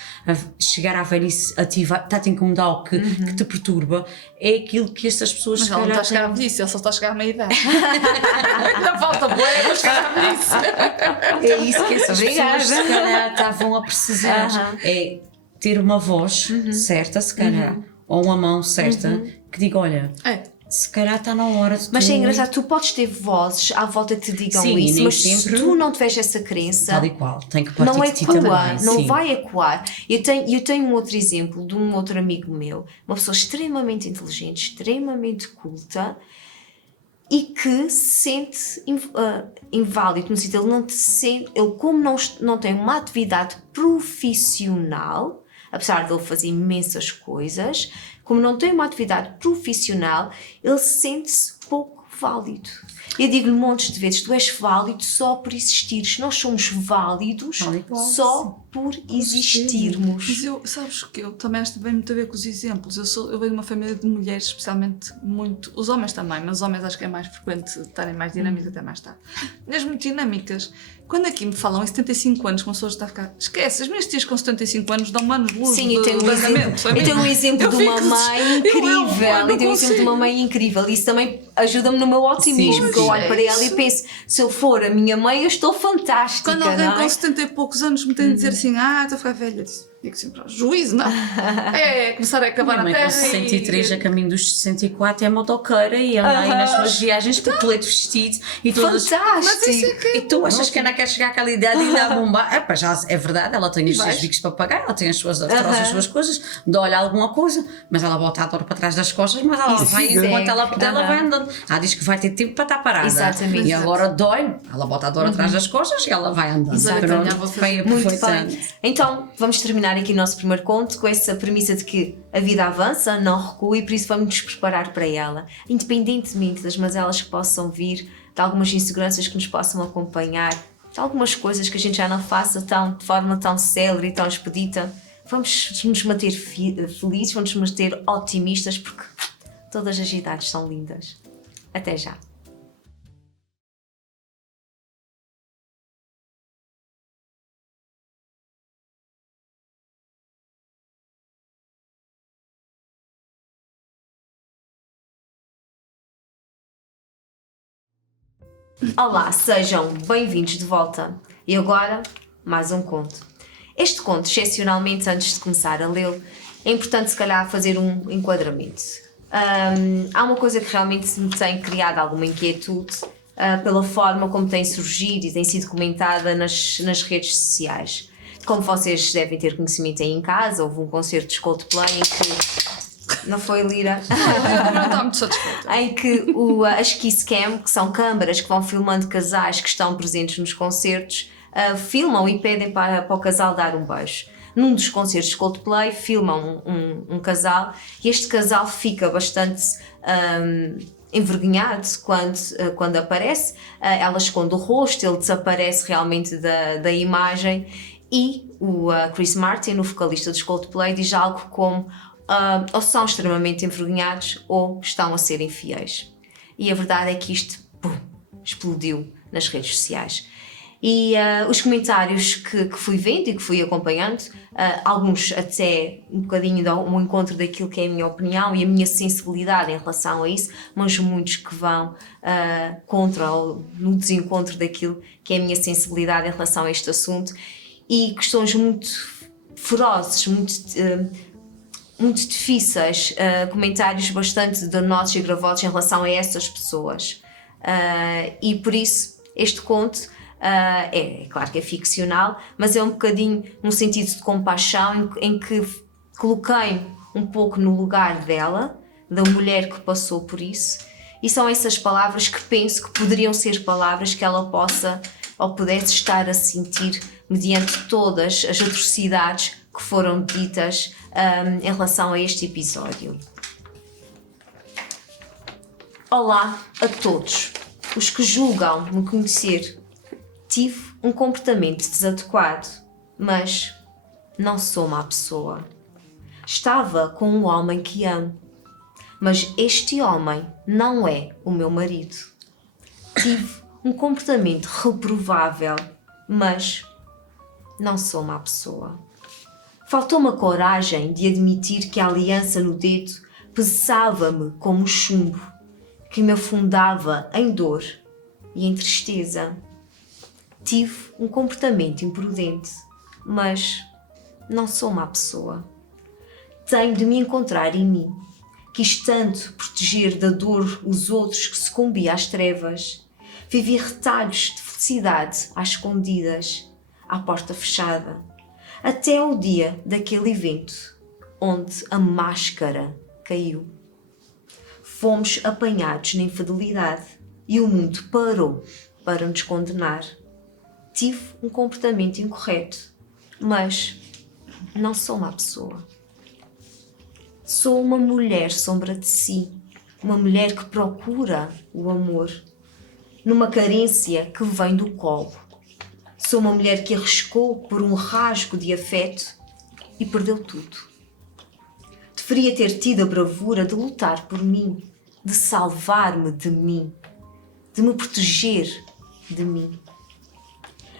chegar à velhice está-te a incomodar ou que te perturba, é aquilo que estas pessoas... Mas ela não está a chegar à velhice, ela só está a chegar à meia-idade. Ainda falta bué para chegar à velhice. É isso que é As pessoas se calhar estavam a precisar é ter uma voz certa, se calhar ou uma mão certa que diga, olha, É. se calhar está na hora de Mas tu... é engraçado, tu podes ter vozes à volta que te digam Sim, isso, nem mas sempre- se tu não tiveres essa crença, Tal e qual, tem que partir não de ti ecoa, também. não sim. vai ecoar. Eu tenho um outro exemplo de um outro amigo meu, uma pessoa extremamente inteligente, extremamente culta, e que se sente inválido, no sentido, ele não te sente, ele como não tem uma atividade profissional, apesar de ele fazer imensas coisas, como não tem uma atividade profissional, ele sente-se pouco válido. Eu digo-lhe montes de vezes, tu és válido só por existires, nós somos válidos Tal e qual, só por existirmos. Mas sabes que eu também acho que tem muito a ver com os exemplos. Eu venho de uma família de mulheres, especialmente muito. Os homens também, mas os homens acho que é mais frequente estarem mais dinâmicas até mais tarde. Mulheres muito dinâmicas. Quando aqui me falam em 75 anos, como pessoas estão a ficar. Esquece, as minhas tias com 75 anos dão anos de luz. Sim, eu tenho um andamento. um exemplo de uma mãe incrível. Eu tenho um exemplo de uma mãe incrível. Isso também ajuda-me no meu otimismo. Sim, que eu sim. olho para ela e penso: se eu for a minha mãe, eu estou fantástica. Quando alguém não é? com 70 e poucos anos me tem a dizer assim, estou a ficar velha, digo sempre, juízo, não. É começar a acabar Minha na mãe terra com 63 a caminho dos 64 é motoqueira e anda aí nas suas viagens com o colete vestido e todas... Fantástico! E tu achas que ainda quer chegar àquela idade e ainda a bombar? Epá, já é verdade, ela tem os seus bicos para pagar, ela tem as suas as suas coisas, dói-lhe alguma coisa, mas ela bota a dor para trás das costas, mas ela vai, segue. enquanto ela puder, ela vai andando. Ela diz que vai ter tempo para estar parada. Exatamente. E agora dói, ela bota a dor atrás das costas e ela vai andando. Exatamente. Pronto, foi Muito aproveitando. bem. Então, vamos terminar aqui o nosso primeiro conto com essa premissa de que a vida avança, não recua e por isso vamos nos preparar para ela. Independentemente das mazelas que possam vir, de algumas inseguranças que nos possam acompanhar, de algumas coisas que a gente já não faça de forma tão célere e tão expedita, vamos nos manter felizes, vamos nos manter otimistas porque todas as idades são lindas. Até já! Olá, sejam bem-vindos de volta. E agora, mais um conto. Este conto, excepcionalmente, antes de começar a lê-lo, é importante se calhar fazer um enquadramento. Há uma coisa que realmente me tem criado alguma inquietude pela forma como tem surgido e tem sido comentada nas redes sociais. Como vocês devem ter conhecimento aí em casa, houve um concerto de Coldplay em que... Não foi, Lira? Eu não estou muito satisfeita. Em que as Kiss Cam, que são câmaras que vão filmando casais que estão presentes nos concertos, filmam e pedem para o casal dar um beijo. Num dos concertos de Coldplay filmam um casal e este casal fica bastante envergonhado quando aparece, ela esconde o rosto, ele desaparece realmente da imagem e o Chris Martin, o vocalista dos Coldplay, diz algo como ou são extremamente envergonhados ou estão a ser infiéis. E a verdade é que isto explodiu nas redes sociais. E os comentários que fui vendo e que fui acompanhando, alguns até um bocadinho ao encontro daquilo que é a minha opinião e a minha sensibilidade em relação a isso, mas muitos que vão contra ou no desencontro daquilo que é a minha sensibilidade em relação a este assunto, e questões muito ferozes, muito difíceis, comentários bastante danosos e gravosos em relação a essas pessoas. E por isso este conto é claro que é ficcional, mas é um bocadinho num sentido de compaixão em que coloquei um pouco no lugar dela, da mulher que passou por isso, e são essas palavras que penso que poderiam ser palavras que ela possa ou pudesse estar a sentir mediante todas as atrocidades que foram ditas em relação a este episódio. Olá a todos os que julgam me conhecer. Tive um comportamento desadequado, mas não sou má pessoa. Estava com um homem que amo, mas este homem não é o meu marido. Tive um comportamento reprovável, mas não sou má pessoa. Faltou-me a coragem de admitir que a aliança no dedo pesava-me como chumbo, que me afundava em dor e em tristeza. Tive um comportamento imprudente, mas não sou má pessoa. tenho de me encontrar em mim. Quis tanto proteger da dor os outros que sucumbi às trevas. Vivi retalhos de felicidade às escondidas, à porta fechada, até o dia daquele evento, onde a máscara caiu. Fomos apanhados na infidelidade e o mundo parou para nos condenar. Tive um comportamento incorreto, mas não sou má pessoa. Sou uma mulher sombra de si, uma mulher que procura o amor, numa carência que vem do colo. Sou uma mulher que arriscou por um rasgo de afeto e perdeu tudo. Deveria ter tido a bravura de lutar por mim, de salvar-me de mim, de me proteger de mim.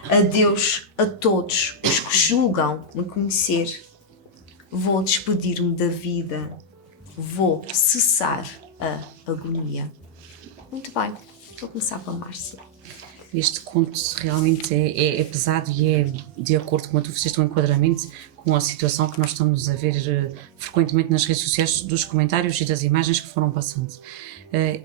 Adeus a todos os que julgam me conhecer. Vou despedir-me da vida. Vou cessar a agonia. Muito bem, vou começar com a Márcia. Este conto realmente é pesado e é de acordo com a tu fizeste um enquadramento com a situação que nós estamos a ver frequentemente nas redes sociais, dos comentários e das imagens que foram passando.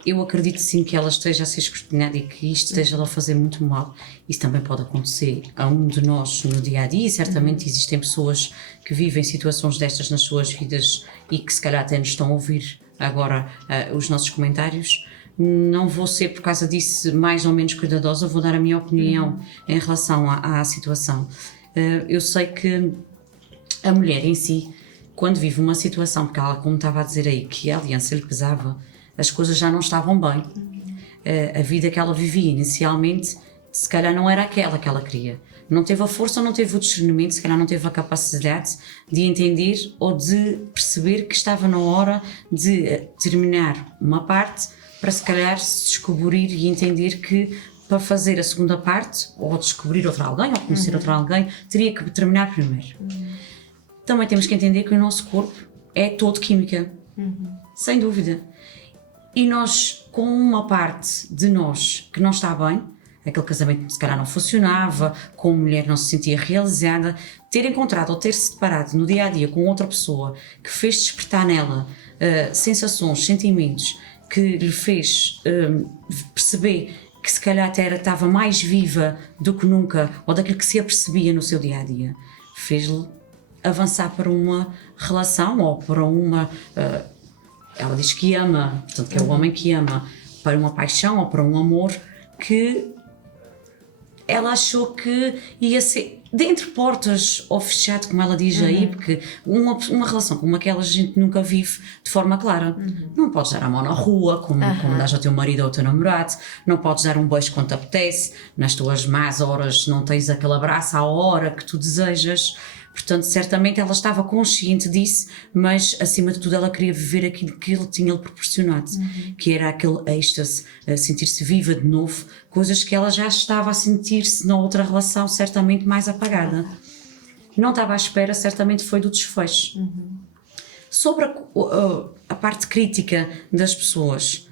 Eu acredito sim que ela esteja a ser escrutinada e que isto esteja a fazer muito mal. Isso também pode acontecer a um de nós no dia a dia e certamente existem pessoas que vivem situações destas nas suas vidas e que se calhar até nos estão a ouvir agora os nossos comentários. Não vou ser por causa disso mais ou menos cuidadosa, vou dar a minha opinião em relação à situação. Eu sei que a mulher em si, quando vive uma situação, porque ela, como estava a dizer aí, que a aliança lhe pesava, as coisas já não estavam bem. A vida que ela vivia inicialmente, se calhar não era aquela que ela queria. Não teve a força, não teve o discernimento, se calhar não teve a capacidade de entender ou de perceber que estava na hora de terminar uma parte para se calhar se descobrir e entender que para fazer a segunda parte, ou descobrir outra alguém, ou conhecer outra alguém, teria que terminar primeiro. Também temos que entender que o nosso corpo é todo química, sem dúvida. E nós, com uma parte de nós que não está bem, aquele casamento se calhar não funcionava, com a mulher não se sentia realizada, ter encontrado ou ter-se deparado no dia-a-dia com outra pessoa que fez despertar nela sensações, sentimentos, que lhe fez perceber que se calhar até estava mais viva do que nunca, ou daquilo que se apercebia no seu dia-a-dia, fez-lhe avançar para uma relação ou para uma... ela diz que ama, portanto que é o homem que ama, para uma paixão ou para um amor que ela achou que ia ser dentro de portas ou fechado, como ela diz aí, porque uma relação como aquela a gente nunca vive de forma clara. Não podes dar a mão na rua, como dás ao teu marido ou ao teu namorado, não podes dar um beijo quando te apetece, nas tuas más horas não tens aquele abraço à hora que tu desejas. Portanto, certamente ela estava consciente disso, mas acima de tudo ela queria viver aquilo que ele tinha lhe proporcionado, que era aquele êxtase, sentir-se viva de novo, coisas que ela já estava a sentir-se na outra relação certamente mais apagada. Não estava à espera, certamente foi do desfecho. Sobre a parte crítica das pessoas,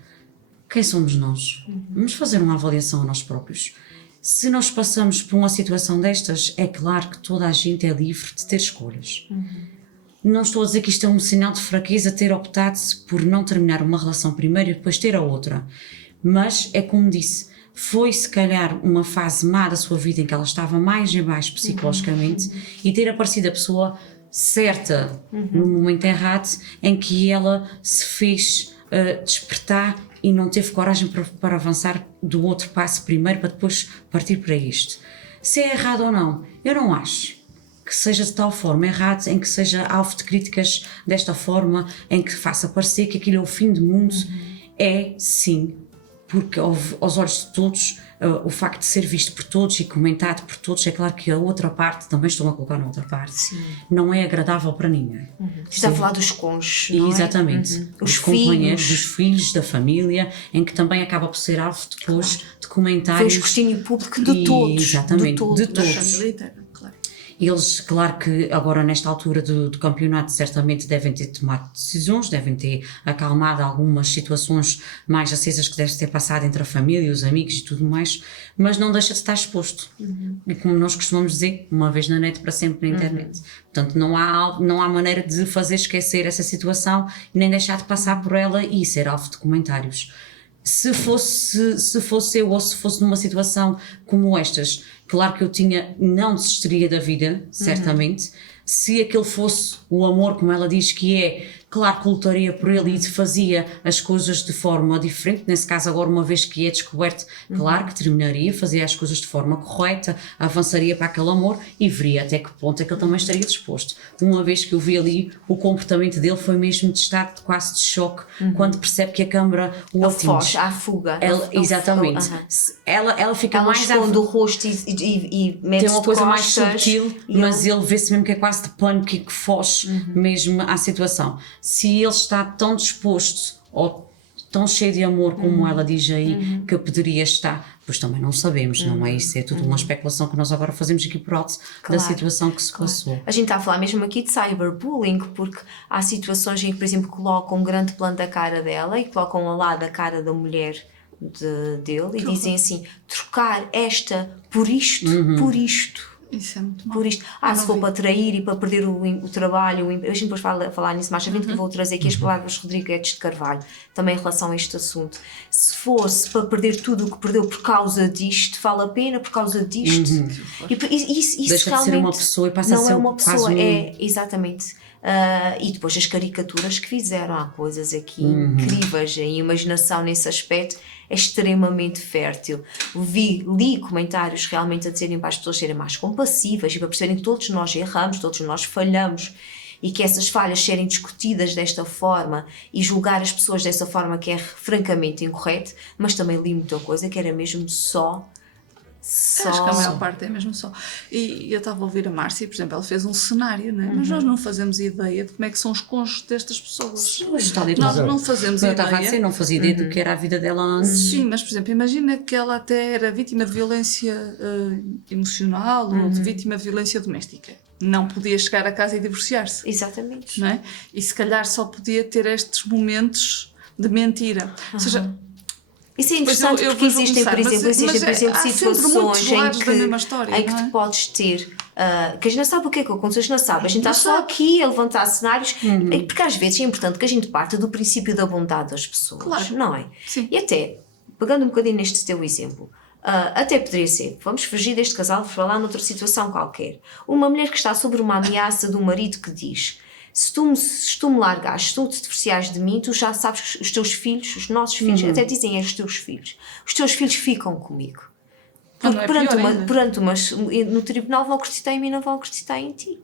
quem somos nós? Vamos fazer uma avaliação a nós próprios. Se nós passamos por uma situação destas, é claro que toda a gente é livre de ter escolhas. Não estou a dizer que isto é um sinal de fraqueza ter optado por não terminar uma relação primeiro e depois ter a outra. Mas é como disse, foi se calhar uma fase má da sua vida em que ela estava mais em baixo psicologicamente e ter aparecido a pessoa certa no momento errado em que ela se fez despertar e não teve coragem para avançar do outro passo primeiro para depois partir para isto. Se é errado ou não, eu não acho que seja de tal forma errado, em que seja alvo de críticas desta forma, em que faça parecer que aquilo é o fim do mundo. É sim, porque aos olhos de todos, o facto de ser visto por todos e comentado por todos, é claro que a outra parte, também estou a colocar na outra parte, não é agradável para ninguém. Está a falar dos cônjuges, não é? Exatamente. Os companheiros, dos filhos, da família, em que também acaba por ser alvo depois de comentários. Foi o escrutínio público de todos. Exatamente, de Da todos. família inteira, claro. Eles, claro que agora nesta altura do campeonato certamente devem ter tomado decisões, devem ter acalmado algumas situações mais acesas que devem ter passado entre a família, os amigos e tudo mais, mas não deixa de estar exposto. E como nós costumamos dizer, uma vez na net, para sempre na internet. Portanto, não há maneira de fazer esquecer essa situação e nem deixar de passar por ela e ser alvo de comentários. Se fosse eu ou se fosse numa situação como estas, claro que eu não desistiria da vida, certamente. Se aquele fosse o amor, como ela diz que é, claro que lutaria por ele e fazia as coisas de forma diferente. Nesse caso agora, uma vez que é descoberto, claro que terminaria, fazia as coisas de forma correta, avançaria para aquele amor e veria até que ponto é que ele também estaria disposto. Uma vez que eu vi ali, o comportamento dele foi mesmo de estado quase de choque, quando percebe que a câmara o atinge. Foge à fuga. Exatamente. Ela fica Ela mais esconde o rosto e mete-se tem uma de coisa mais costas, subtil, e mas ele vê-se mesmo que é quase de pânico e que foge mesmo à situação. Se ele está tão disposto ou tão cheio de amor como ela diz aí que poderia estar, pois também não sabemos, não é? Isso é tudo uma especulação que nós agora fazemos aqui por alto da situação que se passou. A gente está a falar mesmo aqui de cyberbullying, porque há situações em que, por exemplo, colocam um grande plano da cara dela e colocam ao lado a cara da mulher dele e dizem assim, trocar esta por isto, por isto. Isso é muito mal. Por isto, se for para trair e para perder o trabalho, a gente depois vai falar nisso mais à frente, que eu vou trazer aqui as palavras de Rodrigues de Carvalho, também em relação a este assunto. Se fosse para perder tudo o que perdeu por causa disto, vale a pena por causa disto. E isso deixa realmente de ser uma pessoa e passa a ser não é uma pessoa, quase exatamente. E depois as caricaturas que fizeram, há coisas aqui incríveis, a imaginação nesse aspecto é extremamente fértil. Li comentários realmente a dizerem para as pessoas serem mais compassivas e para perceberem que todos nós erramos, todos nós falhamos e que essas falhas serem discutidas desta forma e julgar as pessoas dessa forma que é francamente incorreto, mas também li muita coisa que era mesmo só. Acho que a maior parte é mesmo só. E eu estava a ouvir a Márcia, por exemplo, ela fez um cenário, né? Mas nós não fazemos ideia de como é que são os cônjuges destas pessoas. Sim, mas está dito. Nós não fazemos Eu ideia. estava a dizer, não fazia ideia do que era a vida dela antes. Sim, mas por exemplo, imagina que ela até era vítima de violência emocional ou de vítima de violência doméstica. Não podia chegar a casa e divorciar-se. Exatamente. Não é? E se calhar só podia ter estes momentos de mentira. Ou seja, isso é interessante porque existem, por exemplo, situações em que tu podes ter, que a gente não sabe o que é que aconteceu, a gente não sabe, a gente está só aqui a levantar cenários, porque às vezes é importante que a gente parte do princípio da bondade das pessoas, não é? Sim. E até, pegando um bocadinho neste teu exemplo, até poderia ser, vamos fugir deste casal, vou falar noutra situação qualquer, uma mulher que está sob uma ameaça do marido que diz: se tu me largares, se tu te divorciares de mim, tu já sabes que os teus filhos, os nossos filhos, até dizem os teus filhos ficam comigo. Porque no tribunal vão acreditar em mim, não vão acreditar em ti.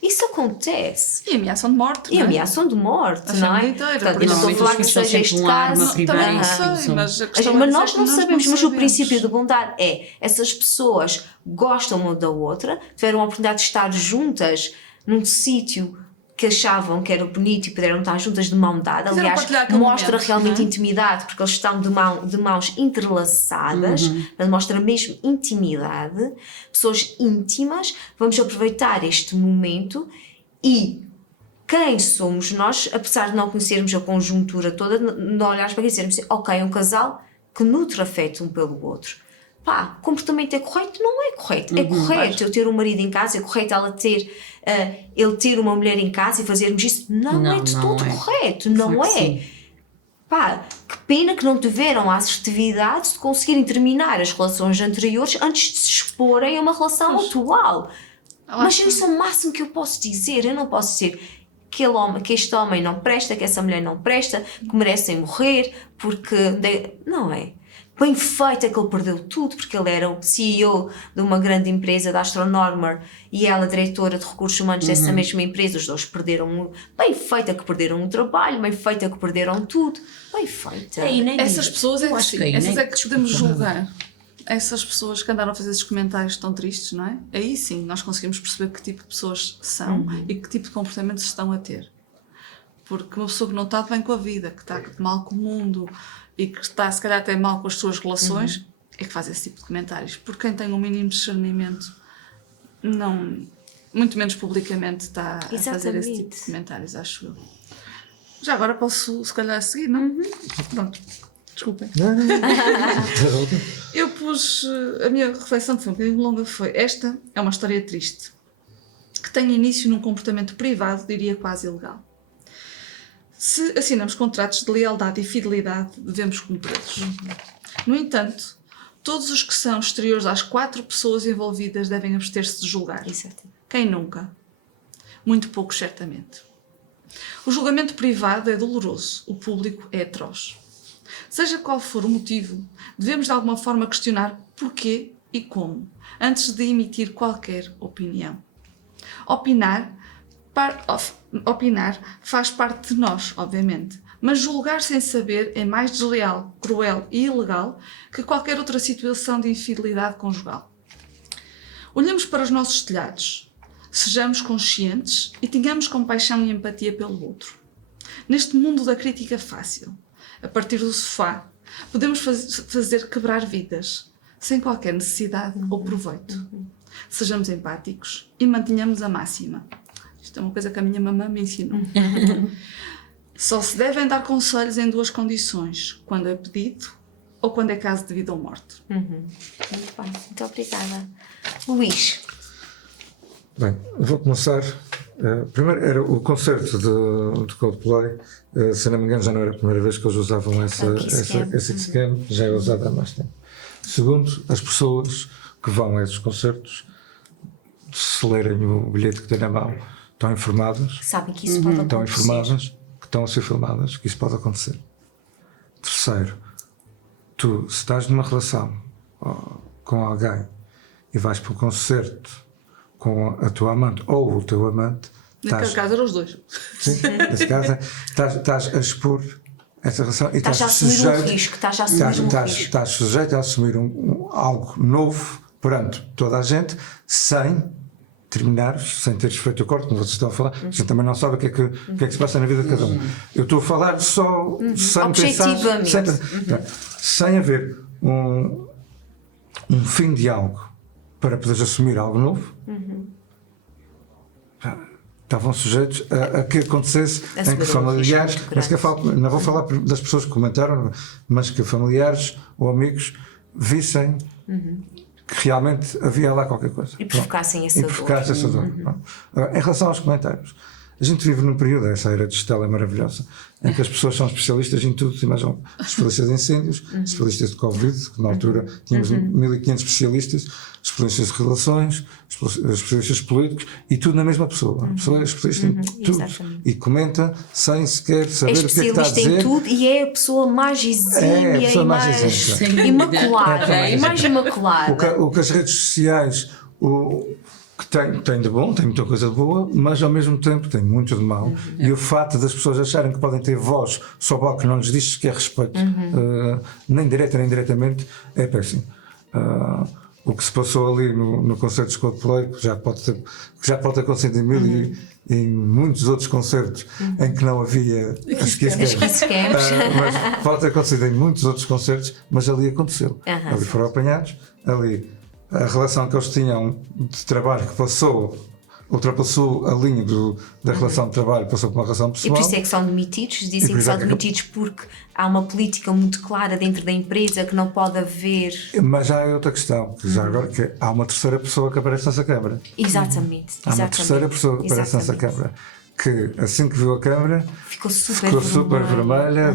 Isso acontece. E ameaçam de morte. E ameação de morte, não é? Portanto, eu não estou a falar que seja este caso. Também não sei, mas nós não sabemos, mas o princípio de bondade é essas pessoas gostam uma da outra, tiveram a oportunidade de estar juntas num sítio que achavam que era bonito e puderam estar juntas de mão dada. Aliás, mostra realmente intimidade, porque eles estão de mãos entrelaçadas, mostra mesmo intimidade, pessoas íntimas. Vamos aproveitar este momento e quem somos nós, apesar de não conhecermos a conjuntura toda, não olharmos para dizermos assim, ok, é um casal que nutre afeto um pelo outro. O comportamento é correto? Não é correto. É correto eu ter um marido em casa, é correto ele ter uma mulher em casa e fazermos isso? Não é de todo correto, não é. Que pena que não tiveram a assertividade de conseguirem terminar as relações anteriores antes de se exporem a uma relação atual. Mas isso é o máximo que eu posso dizer. Eu não posso dizer que este homem não presta, que essa mulher não presta, que merecem morrer, porque... Não é. Bem feito é que ele perdeu tudo, porque ele era o CEO de uma grande empresa, da Astronomer, e ela diretora de recursos humanos dessa mesma empresa. Os dois perderam. Bem feito é que perderam o trabalho, bem feito é que perderam tudo. Bem feito. Essas pessoas essas é que podemos julgar. Essas pessoas que andaram a fazer esses comentários tão tristes, não é? Aí sim nós conseguimos perceber que tipo de pessoas são e que tipo de comportamentos estão a ter. Porque uma pessoa que não está bem com a vida, que está mal com o mundo e que está se calhar até mal com as suas relações, é que faz esse tipo de comentários. Porque quem tem um mínimo discernimento não, muito menos publicamente está a fazer esse tipo de Exatamente. comentários, acho eu. Já agora posso, se calhar, seguir, não? Pronto, desculpem. Eu pus, a minha reflexão, que foi um bocadinho longa, foi: esta é uma história triste, que tem início num comportamento privado, diria quase ilegal. Se assinamos contratos de lealdade e fidelidade, devemos cumpri-los. No entanto, todos os que são exteriores às 4 pessoas envolvidas devem abster-se de julgar. Exato. Quem nunca? Muito poucos, certamente. O julgamento privado é doloroso, o público é atroz. Seja qual for o motivo, devemos de alguma forma questionar porquê e como, antes de emitir qualquer opinião. Opinar faz parte de nós, obviamente, mas julgar sem saber é mais desleal, cruel e ilegal que qualquer outra situação de infidelidade conjugal. Olhemos para os nossos telhados. Sejamos conscientes e tenhamos compaixão e empatia pelo outro. Neste mundo da crítica fácil, a partir do sofá, podemos fazer quebrar vidas, sem qualquer necessidade ou proveito. Sejamos empáticos e mantenhamos a máxima. Isto é uma coisa que a minha mamã me ensinou. Só se devem dar conselhos em 2 condições: quando é pedido ou quando é caso de vida ou morte. Muito bem, muito obrigada. Luís, Bem, vou começar. Primeiro era o concerto de Coldplay. Se não me engano, já não era a primeira vez que eles usavam esse Kiss-Cam, já é usado há mais tempo. Segundo, as pessoas que vão a esses concertos, se lerem o bilhete que têm na mão, estão informadas, sabem que isso pode estão acontecer. informadas que estão a ser filmadas, que isso pode acontecer. Terceiro, tu, se estás numa relação com alguém e vais para o concerto com a tua amante ou o teu amante, Naquele caso eram os 2. sim, nesse caso, estás a expor essa relação e Estás a assumir um risco, estás sujeito a assumir algo novo perante toda a gente, sem terminares, sem teres feito acordo, como vocês estão a falar. A gente também não sabe o que é que se passa na vida de cada um. Eu estou a falar só sem pensar, sem haver um fim de algo para poderes assumir algo novo. Estavam sujeitos a que acontecesse em que familiares, mas que não vou falar das pessoas que comentaram, mas que familiares ou amigos vissem que realmente havia lá qualquer coisa. E provocassem essa dor. Em relação aos comentários, a gente vive num período, essa era digital é maravilhosa, em que as pessoas são especialistas em tudo, imaginem, especialistas em incêndios, especialistas de Covid, que na altura tínhamos 1500 especialistas, especialistas de relações, especialistas políticos, e tudo na mesma pessoa. A pessoa é especialista em tudo. Exatamente. E comenta sem sequer saber o que é que está a dizer. É especialista em tudo e é a pessoa mais exímia e mais imaculada. O que as redes sociais que tem de bom, tem muita coisa de boa, mas ao mesmo tempo tem muito de mau. E o facto das pessoas acharem que podem ter voz sobre algo que não lhes diz sequer respeito, nem direta nem indiretamente, é péssimo. O que se passou ali no concerto de Coldplay, que já pode ter acontecido em muitos outros concertos em que não havia as Kiss-Cams, mas pode ter acontecido em muitos outros concertos, mas ali aconteceu. Ali foram apanhados, ali a relação que eles tinham de trabalho que ultrapassou a linha da relação de trabalho, passou para uma relação pessoal. E por isso é que são demitidos, dizem que são demitidos porque há uma política muito clara dentro da empresa que não pode haver. Mas já é outra questão, que já agora que há uma terceira pessoa que aparece nessa câmara. Exatamente. Há uma terceira pessoa que aparece nessa câmara, que assim que viu a câmara ficou super vermelha,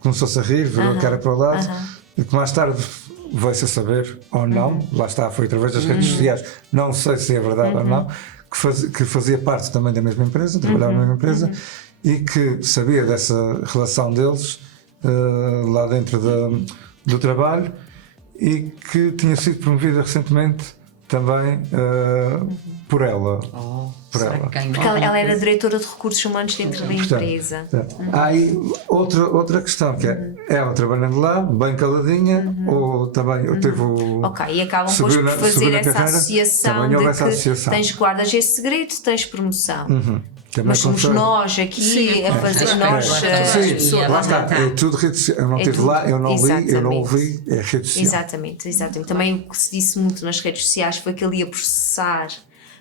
começou-se a rir, virou a cara para o lado, e que mais tarde veio-se a saber, ou não, lá está, foi através das redes sociais, não sei se é verdade ou não, que fazia parte também da mesma empresa, trabalhava na mesma empresa, e que sabia dessa relação deles lá dentro do trabalho, e que tinha sido promovida recentemente também por ela. Porque ela era diretora de recursos humanos dentro da empresa. Há aí outra questão, que é ela trabalhando lá, bem caladinha, ou também teve o. Ok, e acabam depois por fazer essa associação de que tens guardas esse segredo, tens promoção. Também Mas somos concordo. nós aqui Sim, a fazer é, nós. é, Sim, é, lá está, tá. é tudo rede social. Eu não É estive tudo, lá, eu não li, eu não exatamente. ouvi, é rede social. Exatamente, exatamente. Também o que se disse muito nas redes sociais foi que ele ia processar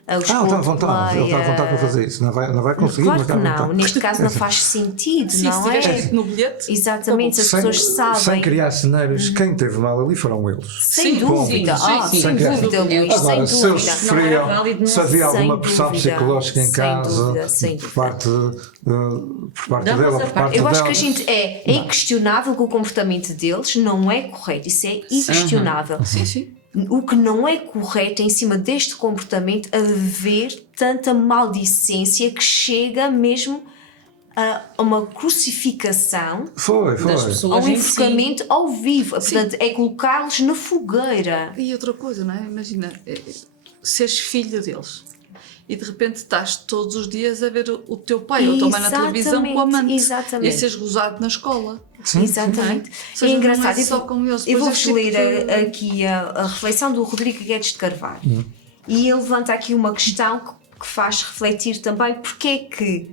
os Ele está à vontade, Coldplay, ele está à vontade para fazer isso. Não vai conseguir, Claro mas que está à não, vontade. neste caso não faz sentido, Sim, se não tiver é? escrito no bilhete. Exatamente, as Sem, pessoas sabem. sem criar cenários, quem teve mal ali foram eles. Sem Sim, dúvida, sim, sim, sem sim. dúvida, Luís, sem Agora, se eles dúvida. sofriam, válido, não. se havia alguma Sem pressão dúvida, psicológica em sem casa, dúvida, sem por dúvida. parte, por parte Da dela, vossa por parte. parte Eu acho dela. que a gente é inquestionável que o comportamento deles não é correto, isso é inquestionável. Sim, sim. O que não é correto é, em cima deste comportamento, haver tanta maldicência que chega mesmo a uma crucificação, Foi. Das pessoas ao em si. enforcamento ao vivo. Portanto, é colocá-los na fogueira. E outra coisa, não é? Imagina, seres filho deles e de repente estás todos os dias a ver o teu pai ou a tua mãe na televisão com a amante Exatamente. e a seres gozado na escola. Exatamente. Ou seja, É engraçado. não é só com eles, Eu depois vou-vos é tipo ler de- aqui a reflexão do Rodrigo Guedes de Carvalho. E ele levanta aqui uma questão que faz refletir também porque é que,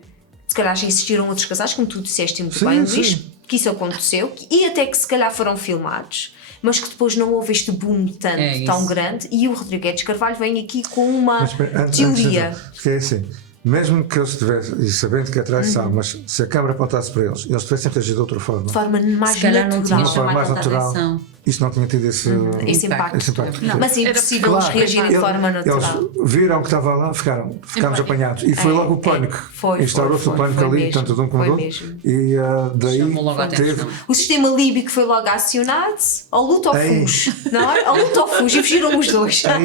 se calhar já existiram outros casais, como tu disseste muito Sim, bem, sim. Luís, que isso aconteceu e até que se calhar foram filmados, mas que depois não houve este boom tanto, É isso. tão grande. E o Rodrigo Guedes de Carvalho vem aqui com uma Mas, espera, antes teoria. porque é assim, mesmo que eles tivessem, e sabendo que é traição, mas se a câmara apontasse para eles, eles tivessem agido de outra forma, de forma mais Se calhar não natural. tinha de forma mais chamado tanta natural, atenção. isto não tinha tido esse Esse impacto. esse impacto. Não. Mas é Era impossível claro, eles reagirem de Ele- forma natural. Eles viram que estava lá, ficámos apanhados. E foi logo o pânico. Foi, Instaurou-se o foi, pânico foi ali, mesmo, tanto de um como do foi outro. mesmo. E daí Chamou logo a teve. atenção. O sistema líbico foi logo acionado, ao luto ao Ei. fujo, não é? Ao luto ao fujo, e fugiram os dois. Aí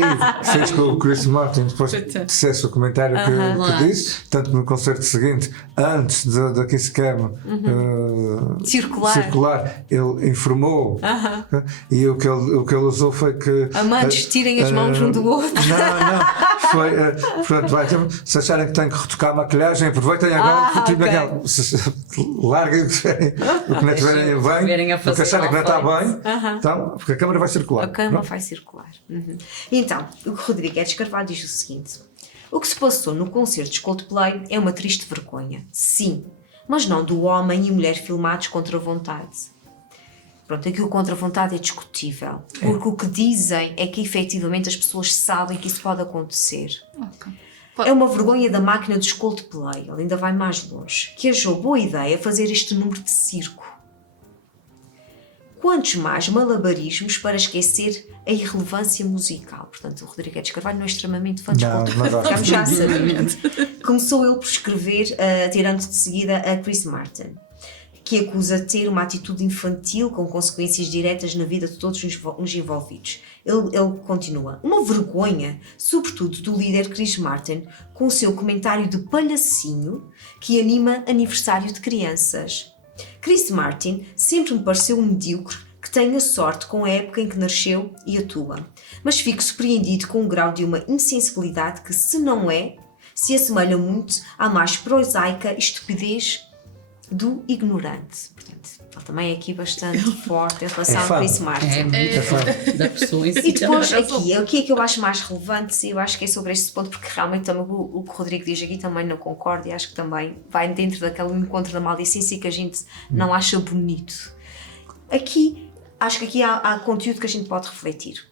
fez que o Chris Martin depois dissesse o comentário que Claro. disse, tanto que no concerto seguinte, antes da Kiss Cam Circular. ele informou e o que ele usou foi que Amantes, tirem as mãos um do outro. não foi portanto, se acharem que têm que retocar a maquilhagem, aproveitem agora tipo ok. aquela, larguem o que não tiverem estiverem a bem, o que fazer acharem que não está mal bem, então, porque a câmara vai circular. A câmara Pronto. vai circular. Então, o Rodrigo Guedes Carvalho diz o seguinte: o que se passou no concerto de Coldplay é uma triste vergonha. Sim, mas não do homem e mulher filmados contra a vontade. Pronto, aqui o contra a vontade é discutível, porque o que dizem é que efetivamente as pessoas sabem que isso pode acontecer. Ok. É uma vergonha da máquina dos Coldplay, ele ainda vai mais longe, que achou boa ideia fazer este número de circo. Quantos mais malabarismos para esquecer a irrelevância musical? Portanto, o Rodrigo Guedes Carvalho não é extremamente fã de Não, Coldplay, não gosto. ficamos já a saber. Começou ele por escrever, tirando de seguida a Chris Martin, que acusa de ter uma atitude infantil com consequências diretas na vida de todos os envolvidos. Ele continua. Uma vergonha, sobretudo do líder Chris Martin, com o seu comentário de palhacinho que anima aniversário de crianças. Chris Martin sempre me pareceu um medíocre que tenha sorte com a época em que nasceu e atua, mas fico surpreendido com um grau de uma insensibilidade que, se não é, se assemelha muito à mais prosaica estupidez do ignorante. Portanto, ele também é aqui bastante forte em relação a Chris Martin. É muito da pessoa em si. E depois também. aqui, o que é que eu acho mais relevante? Eu acho que é sobre este ponto, porque realmente também o que o Rodrigo diz aqui também não concordo e acho que também vai dentro daquele encontro da maldicência que a gente não acha bonito. Aqui, acho que aqui há conteúdo que a gente pode refletir.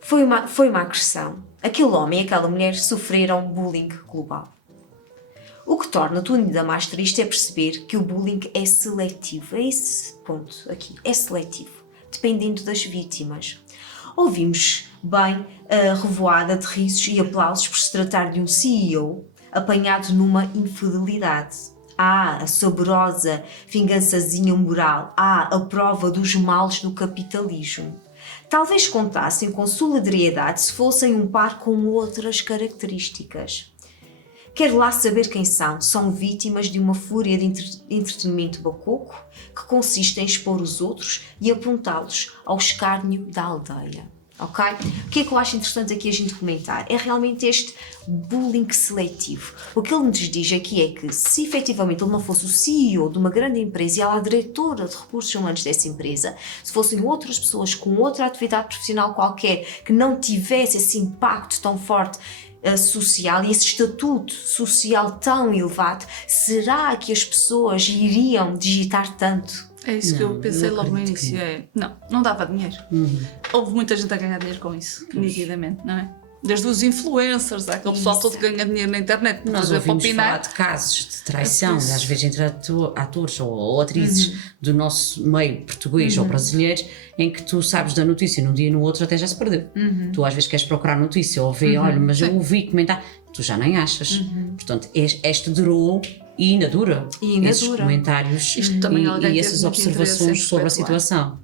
Foi uma agressão. Aquele homem e aquela mulher sofreram bullying global. O que torna tudo ainda mais triste é perceber que o bullying é seletivo. É esse ponto aqui. É seletivo, dependendo das vítimas. Ouvimos bem a revoada de risos e aplausos por se tratar de um CEO apanhado numa infidelidade. A saborosa vingançazinha moral. A prova dos males do capitalismo. Talvez contassem com solidariedade se fossem um par com outras características. Quero lá saber quem são. São vítimas de uma fúria de entretenimento bacoco que consiste em expor os outros e apontá-los ao escárnio da aldeia. Ok? O que é que eu acho interessante aqui a gente comentar? É realmente este bullying seletivo. O que ele nos diz aqui é que, se efetivamente ele não fosse o CEO de uma grande empresa e ela a diretora de recursos humanos dessa empresa, se fossem outras pessoas com outra atividade profissional qualquer que não tivesse esse impacto tão forte social e esse estatuto social tão elevado, será que as pessoas iriam digitar tanto? É isso que Não, eu pensei eu logo no acredito que início. Não dava dinheiro. Houve muita gente a ganhar dinheiro com isso, nitidamente, não é? Desde os influencers, aquele pessoal todo que ganha dinheiro na internet para Nós fazer para ouvimos falar opinar. de casos de traição, isso. às vezes entre atores ou atrizes do nosso meio português ou brasileiros, em que tu sabes da notícia num dia e no outro até já se perdeu. Tu às vezes queres procurar notícia ou ver, olha, mas eu ouvi comentar, tu já nem achas. Portanto, esta durou e ainda dura. E ainda esses dura. comentários Isto também alguém e teve essas muito interesse em observações sobre a especular. situação.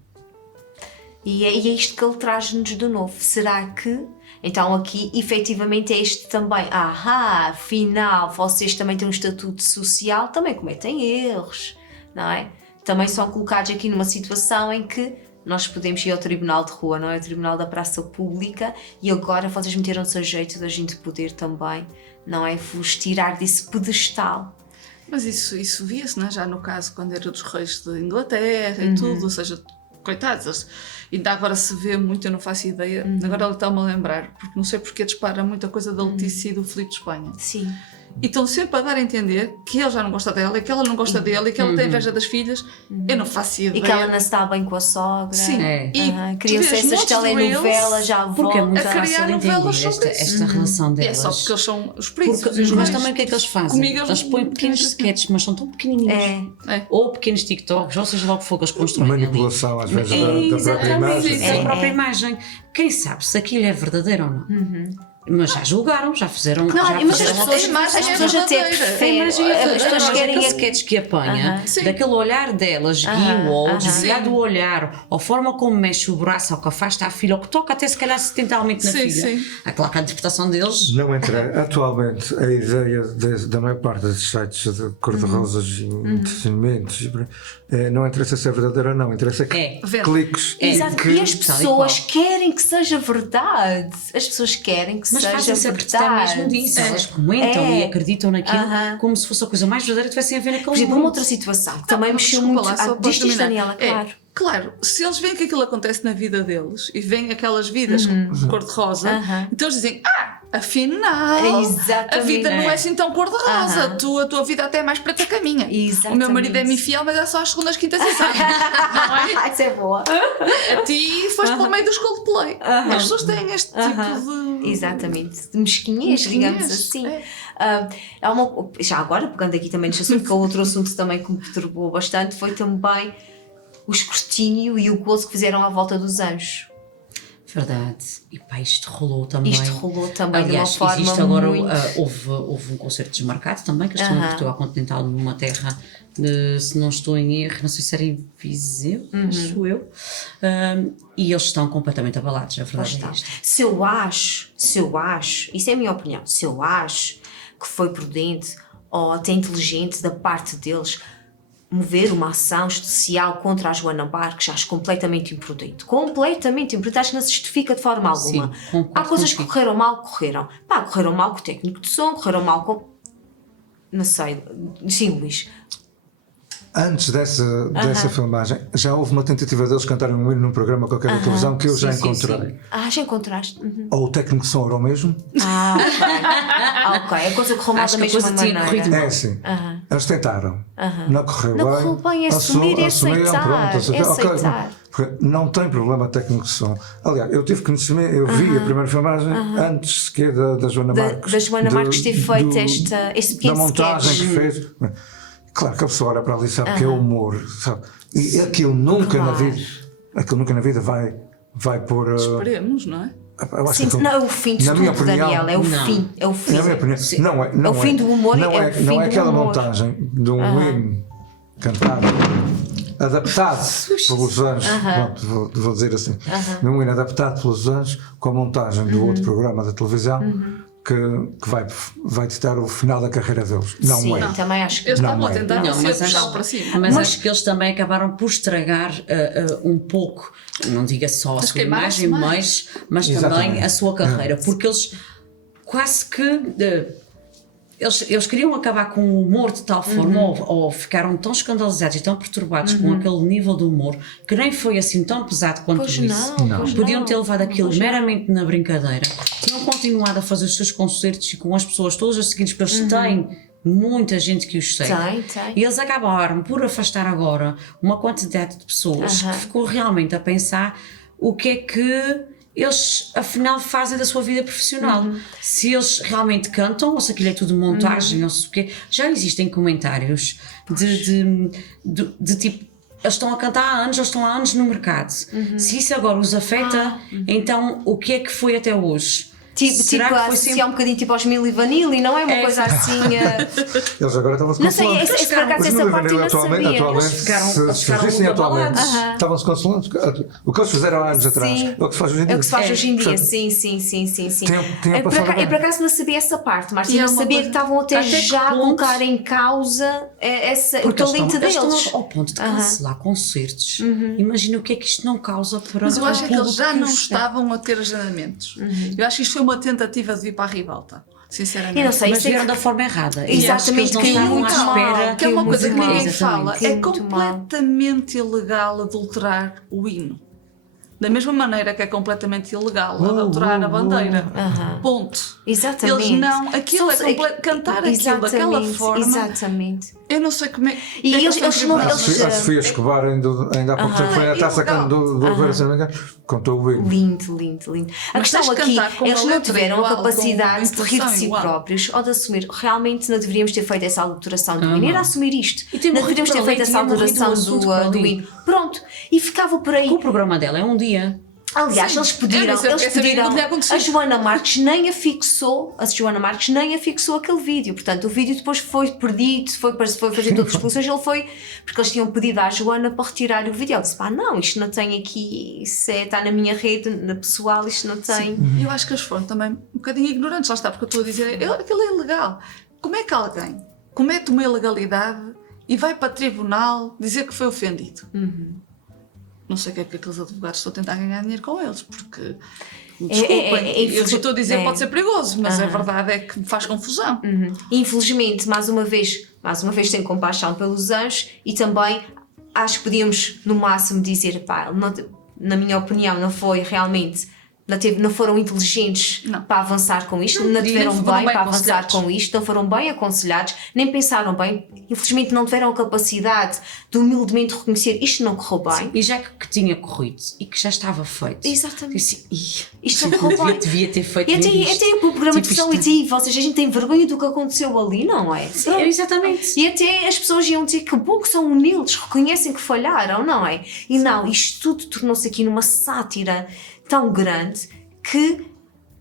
E é isto que ele traz-nos de novo. Será que, então aqui, efetivamente é este também, afinal, vocês também têm um estatuto social, também cometem erros, não é? Também são colocados aqui numa situação em que nós podemos ir ao tribunal de rua, não é? O tribunal da praça pública, e agora vocês meteram-se a jeito da gente poder também, não é? Vos tirar desse pedestal. Mas isso via-se, não é? Já no caso quando era dos reis de Inglaterra e tudo, ou seja, coitados, ainda agora se vê muito, eu não faço ideia, agora ele está-me a lembrar, porque não sei porque dispara muita coisa da Letícia e do Filipe de Espanha. Sim. E estão sempre a dar a entender que ele já não gosta dela, e que ela não gosta dele, e que ela tem inveja das filhas. Eu não faço ideia. E que ela não se dá bem com a sogra. Sim, É. e Criam-se tu vês essas montes de telenovelas, reels, já Porque é voltam. muito a fácil criar de novelas entender sobre esta relação E é delas. só porque eles são os príncipes Porque, e os mas reis. também o que é que eles fazem? Comigo Eles põem pequenos sketches, mas são tão pequenininhos. É. Ou pequenos TikToks, ou seja, logo que for que eles constroem ali. Manipulação, às vezes, É, da própria exatamente, imagem. da própria imagem. Quem sabe se aquilo é verdadeiro ou não. Mas já julgaram, já fizeram. Não, já mas as fizeram pessoas, a imagem as é pessoas até verdadeira. a preferem. imagem é As pessoas querem aquele é sketch que apanha, Sim. daquele olhar delas, guio, ou aham. desviar do olhar, ou a forma como mexe o braço, ou que afasta a filha, ou que toca até se calhar acidentalmente na Sim, filha. sim. É claro que a interpretação deles. Não entra. Atualmente, a ideia da maior parte desses sites de cor-de-rosas e entretenimentos não interessa se é verdadeiro ou não, interessa que É. cliques Exato. que E as tal e pessoas qual. querem que seja verdade. As pessoas querem que Mas seja fazem-se verdade. acreditar mesmo disso. Elas comentam É. e acreditam naquilo Aham. como se fosse a coisa mais verdadeira que tivessem a ver naquele Por exemplo, uma momento. outra situação que também mexeu Desculpa muito. lá, só para Diz terminar. Daniela, claro. Claro, se eles veem que aquilo acontece na vida deles e veem aquelas vidas cor-de-rosa, então eles dizem: afinal, Exatamente. a vida não é assim tão cor-de-rosa, a tua vida até é mais preta que a minha. Exatamente. O meu marido é-me infiel, mas é só às segundas, quintas e sábados. Não é? Isso é boa. A ti foste pelo meio dos Coldplay. As pessoas têm este tipo de. Exatamente, de mesquinhez, digamos assim. É. Já agora, pegando aqui também neste assunto, que é outro assunto também que me perturbou bastante, foi também o escrutínio e o gozo que fizeram à volta dos anjos. Verdade. E pá, isto rolou também. Isto rolou também Aliás, de uma forma existe agora, muito... houve um concerto desmarcado também, que eles estão em Portugal Continental, numa terra, se não estou em erro, não sei se era em Viseu, acho eu, e eles estão completamente abalados, a verdade é esta. Se eu acho, isso é a minha opinião, se eu acho que foi prudente ou até inteligente da parte deles mover uma ação judicial contra a Joana Marques, acho completamente imprudente. Completamente imprudente, acho que não se justifica de forma alguma. Sim, concordo Há coisas que contigo. correram mal, correram. Pá, correram mal com o técnico de som, correram mal com... Não sei. Sim, Luís. Antes dessa filmagem, já houve uma tentativa deles cantarem um hino num programa qualquer da televisão que eu já Sim, sim, encontrei. sim. Já encontraste? Ou o técnico de som era o mesmo? Ok. A coisa correu mal Acho da que a mesma coisa tinha maneira. corrido mal. É assim. Eles tentaram. Não correu Não bem. correu bem, é assumir e assumiram, aceitar, pronto, é aceitar. Ok, aceitar. porque não tem problema técnico de som. Aliás, eu tive conhecimento, eu vi a primeira filmagem antes sequer da Joana Marques. Da Joana Marques ter feito esse da pequeno montagem sketch. que fez. Claro que a pessoa olha para ali e sabe que é humor, sabe? E aquilo nunca na vida vai pôr. Esperemos, não é? Eu acho Sim, que não, é o fim de na minha tudo, opinião, Daniel. É o não. fim. É o fim. Na minha opinião, não é, É o fim do humor, não é o fim não é do aquela humor. montagem de um hino cantado, adaptado pelos anjos, pronto, vou dizer assim, de um hino adaptado pelos anjos, com a montagem do outro programa da televisão, que vai ditar o final da carreira deles. Não Sim, é. também acho que... Eles Não estavam a é. tentar Não, ser mas puxá-lo acho, para cima. mas acho que eles também acabaram por estragar um pouco, não diga só a sua queimaram-se imagem, mais. mas também Exatamente. a sua carreira, porque eles quase que eles queriam acabar com o humor de tal forma, ou ficaram tão escandalizados e tão perturbados com aquele nível de humor, que nem foi assim tão pesado quanto Pois isso. não, pois Podiam não. ter levado aquilo Pois não. meramente na brincadeira, tinham continuado a fazer os seus concertos e com as pessoas todas as seguintes, porque eles têm muita gente que os segue. Tem. E eles acabaram por afastar agora uma quantidade de pessoas que ficou realmente a pensar o que é que eles afinal fazem da sua vida profissional. Se eles realmente cantam, ou se aquilo é tudo montagem, ou se o quê. Já existem comentários de tipo, eles estão a cantar há anos, eles estão há anos no mercado. Se isso agora os afeta, então o que é que foi até hoje? Será Tipo, que a foi associar um bocadinho tipo aos Milli Vanilli, não é uma coisa assim. Eles agora estavam-se Não sei, consolando. esse por acaso Os essa Milli parte eu Vanilli não sabia. atualmente, ficaram- se eles ficaram surgissem muito atualmente, abalados. estavam-se consolando. O que eles fizeram há anos atrás Sim. é o que se faz hoje em dia. É o que se faz hoje em dia, Portanto, sim. Tinham passado bem. Eu por acaso não sabia essa parte, mas E eu é não uma sabia coisa- que estavam até até que já a ponto- colocar em causa o talento eles deles. estão ao ponto de cancelar concertos. Imagina o que é que isto não causa para Mas eu acho o é que eles público já que não os- estavam a ter agendamentos. Eu acho que isto foi uma tentativa de vir para a ribalta, sinceramente. Eu não sei, Mas isso é vieram que- da forma errada. Exatamente, e acho que caiu eles não muito estavam à mal, espera. Que é uma caiu coisa que muito mal. ninguém fala. Exatamente. É Caiu muito mal. completamente ilegal adulterar o hino. Da mesma maneira que é completamente ilegal adulterar a bandeira. Ponto. Exatamente. Eles não. Aquilo é cantar aquilo daquela Exatamente, forma. Exatamente. Eu não sei como é. E como é que eles foi não- tribunal. eles- A Sofia Escobar ainda há pouco tempo foi a taça do Oliveira, se não me engano, contou o hino. Lindo. A Mas questão tens de aqui, cantar com eles uma não letra tiveram igual, a capacidade com de rir de si igual. próprios ou de assumir. Realmente não deveríamos ter feito essa adulteração do hino, era assumir isto. E tem Não morrido deveríamos ter por feito ali, essa tinha morrido adulteração o assunto por do ali. hino. Pronto, e ficava por aí. O programa dela é um dia. Aliás, Sim, eles eu pediram, nem sei porque sabia que podia acontecer. a Joana Marques nem afixou aquele vídeo, portanto o vídeo depois foi perdido, foi fazer todas as exposições, ele foi, porque eles tinham pedido à Joana para retirar o vídeo, ela disse, não, isto não tem aqui, está na minha rede, na pessoal, isto não tem. Eu acho que eles foram também um bocadinho ignorantes, lá está, porque eu estou a dizer, aquilo é ilegal. Como é que alguém comete uma ilegalidade e vai para tribunal dizer que foi ofendido? Não sei o que é que aqueles advogados estão a tentar ganhar dinheiro com eles, porque, desculpem, eu só estou a dizer pode ser perigoso, mas a verdade é que me faz confusão. Infelizmente, mais uma vez tenho compaixão pelos anjos e também acho que podíamos no máximo dizer, na minha opinião não foi realmente, não foram inteligentes para avançar com isto, não tiveram não foram bem bem para avançar aconselhados. com isto, não foram bem aconselhados, nem pensaram bem, infelizmente não tiveram a capacidade de humildemente reconhecer isto não correu bem. E já que tinha corrido e que já estava feito. Exatamente. Disse, Isto não correu bem. devia ter feito E mesmo até isto. o programa de Tipo, televisão isto- e digo, vocês, a gente tem vergonha do que aconteceu ali, não é? Sim, exatamente. E até as pessoas iam dizer que bom que são humildes, reconhecem que falharam, não é? E não, isto tudo tornou-se aqui numa sátira tão grande que,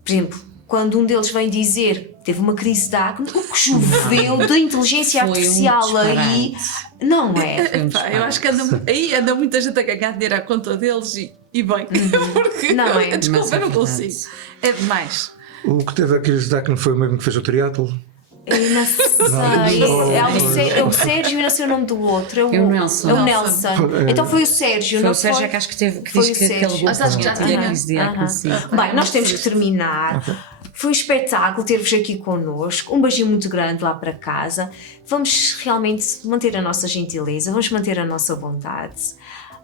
por exemplo, quando um deles vem dizer teve uma crise de acne, o que choveu de inteligência Foi um artificial aí, disparate. não é? Foi um Pá, eu disparate. acho que aí anda muita gente a ganhar dinheiro à conta deles e bem, porque Não é? desculpa, Mas é eu não verdade. consigo. É demais. O que teve a crise de acne foi o mesmo que fez o triatlo. Eu não sei, é o Sérgio e não sei o nome do outro, É o Nelson. É o Nelson. Então foi o Sérgio, Foi não o Sérgio foi? que acho que teve que Foi diz o que Sérgio. aquele Mas acho que já tinha tinha. crise de acne, sim. Bem, nós temos que terminar. Foi um espetáculo ter-vos aqui connosco. Um beijinho muito grande lá para casa. Vamos realmente manter a nossa gentileza, vamos manter a nossa vontade.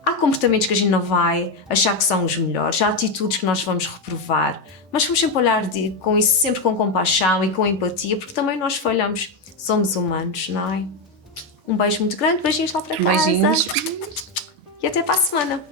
Há comportamentos que a gente não vai achar que são os melhores, há atitudes que nós vamos reprovar, mas vamos sempre olhar com isso, sempre com compaixão e com empatia, porque também nós falhamos. Somos humanos, não é? Um beijo muito grande, beijinhos lá para casa. Beijinhos. E até para a semana.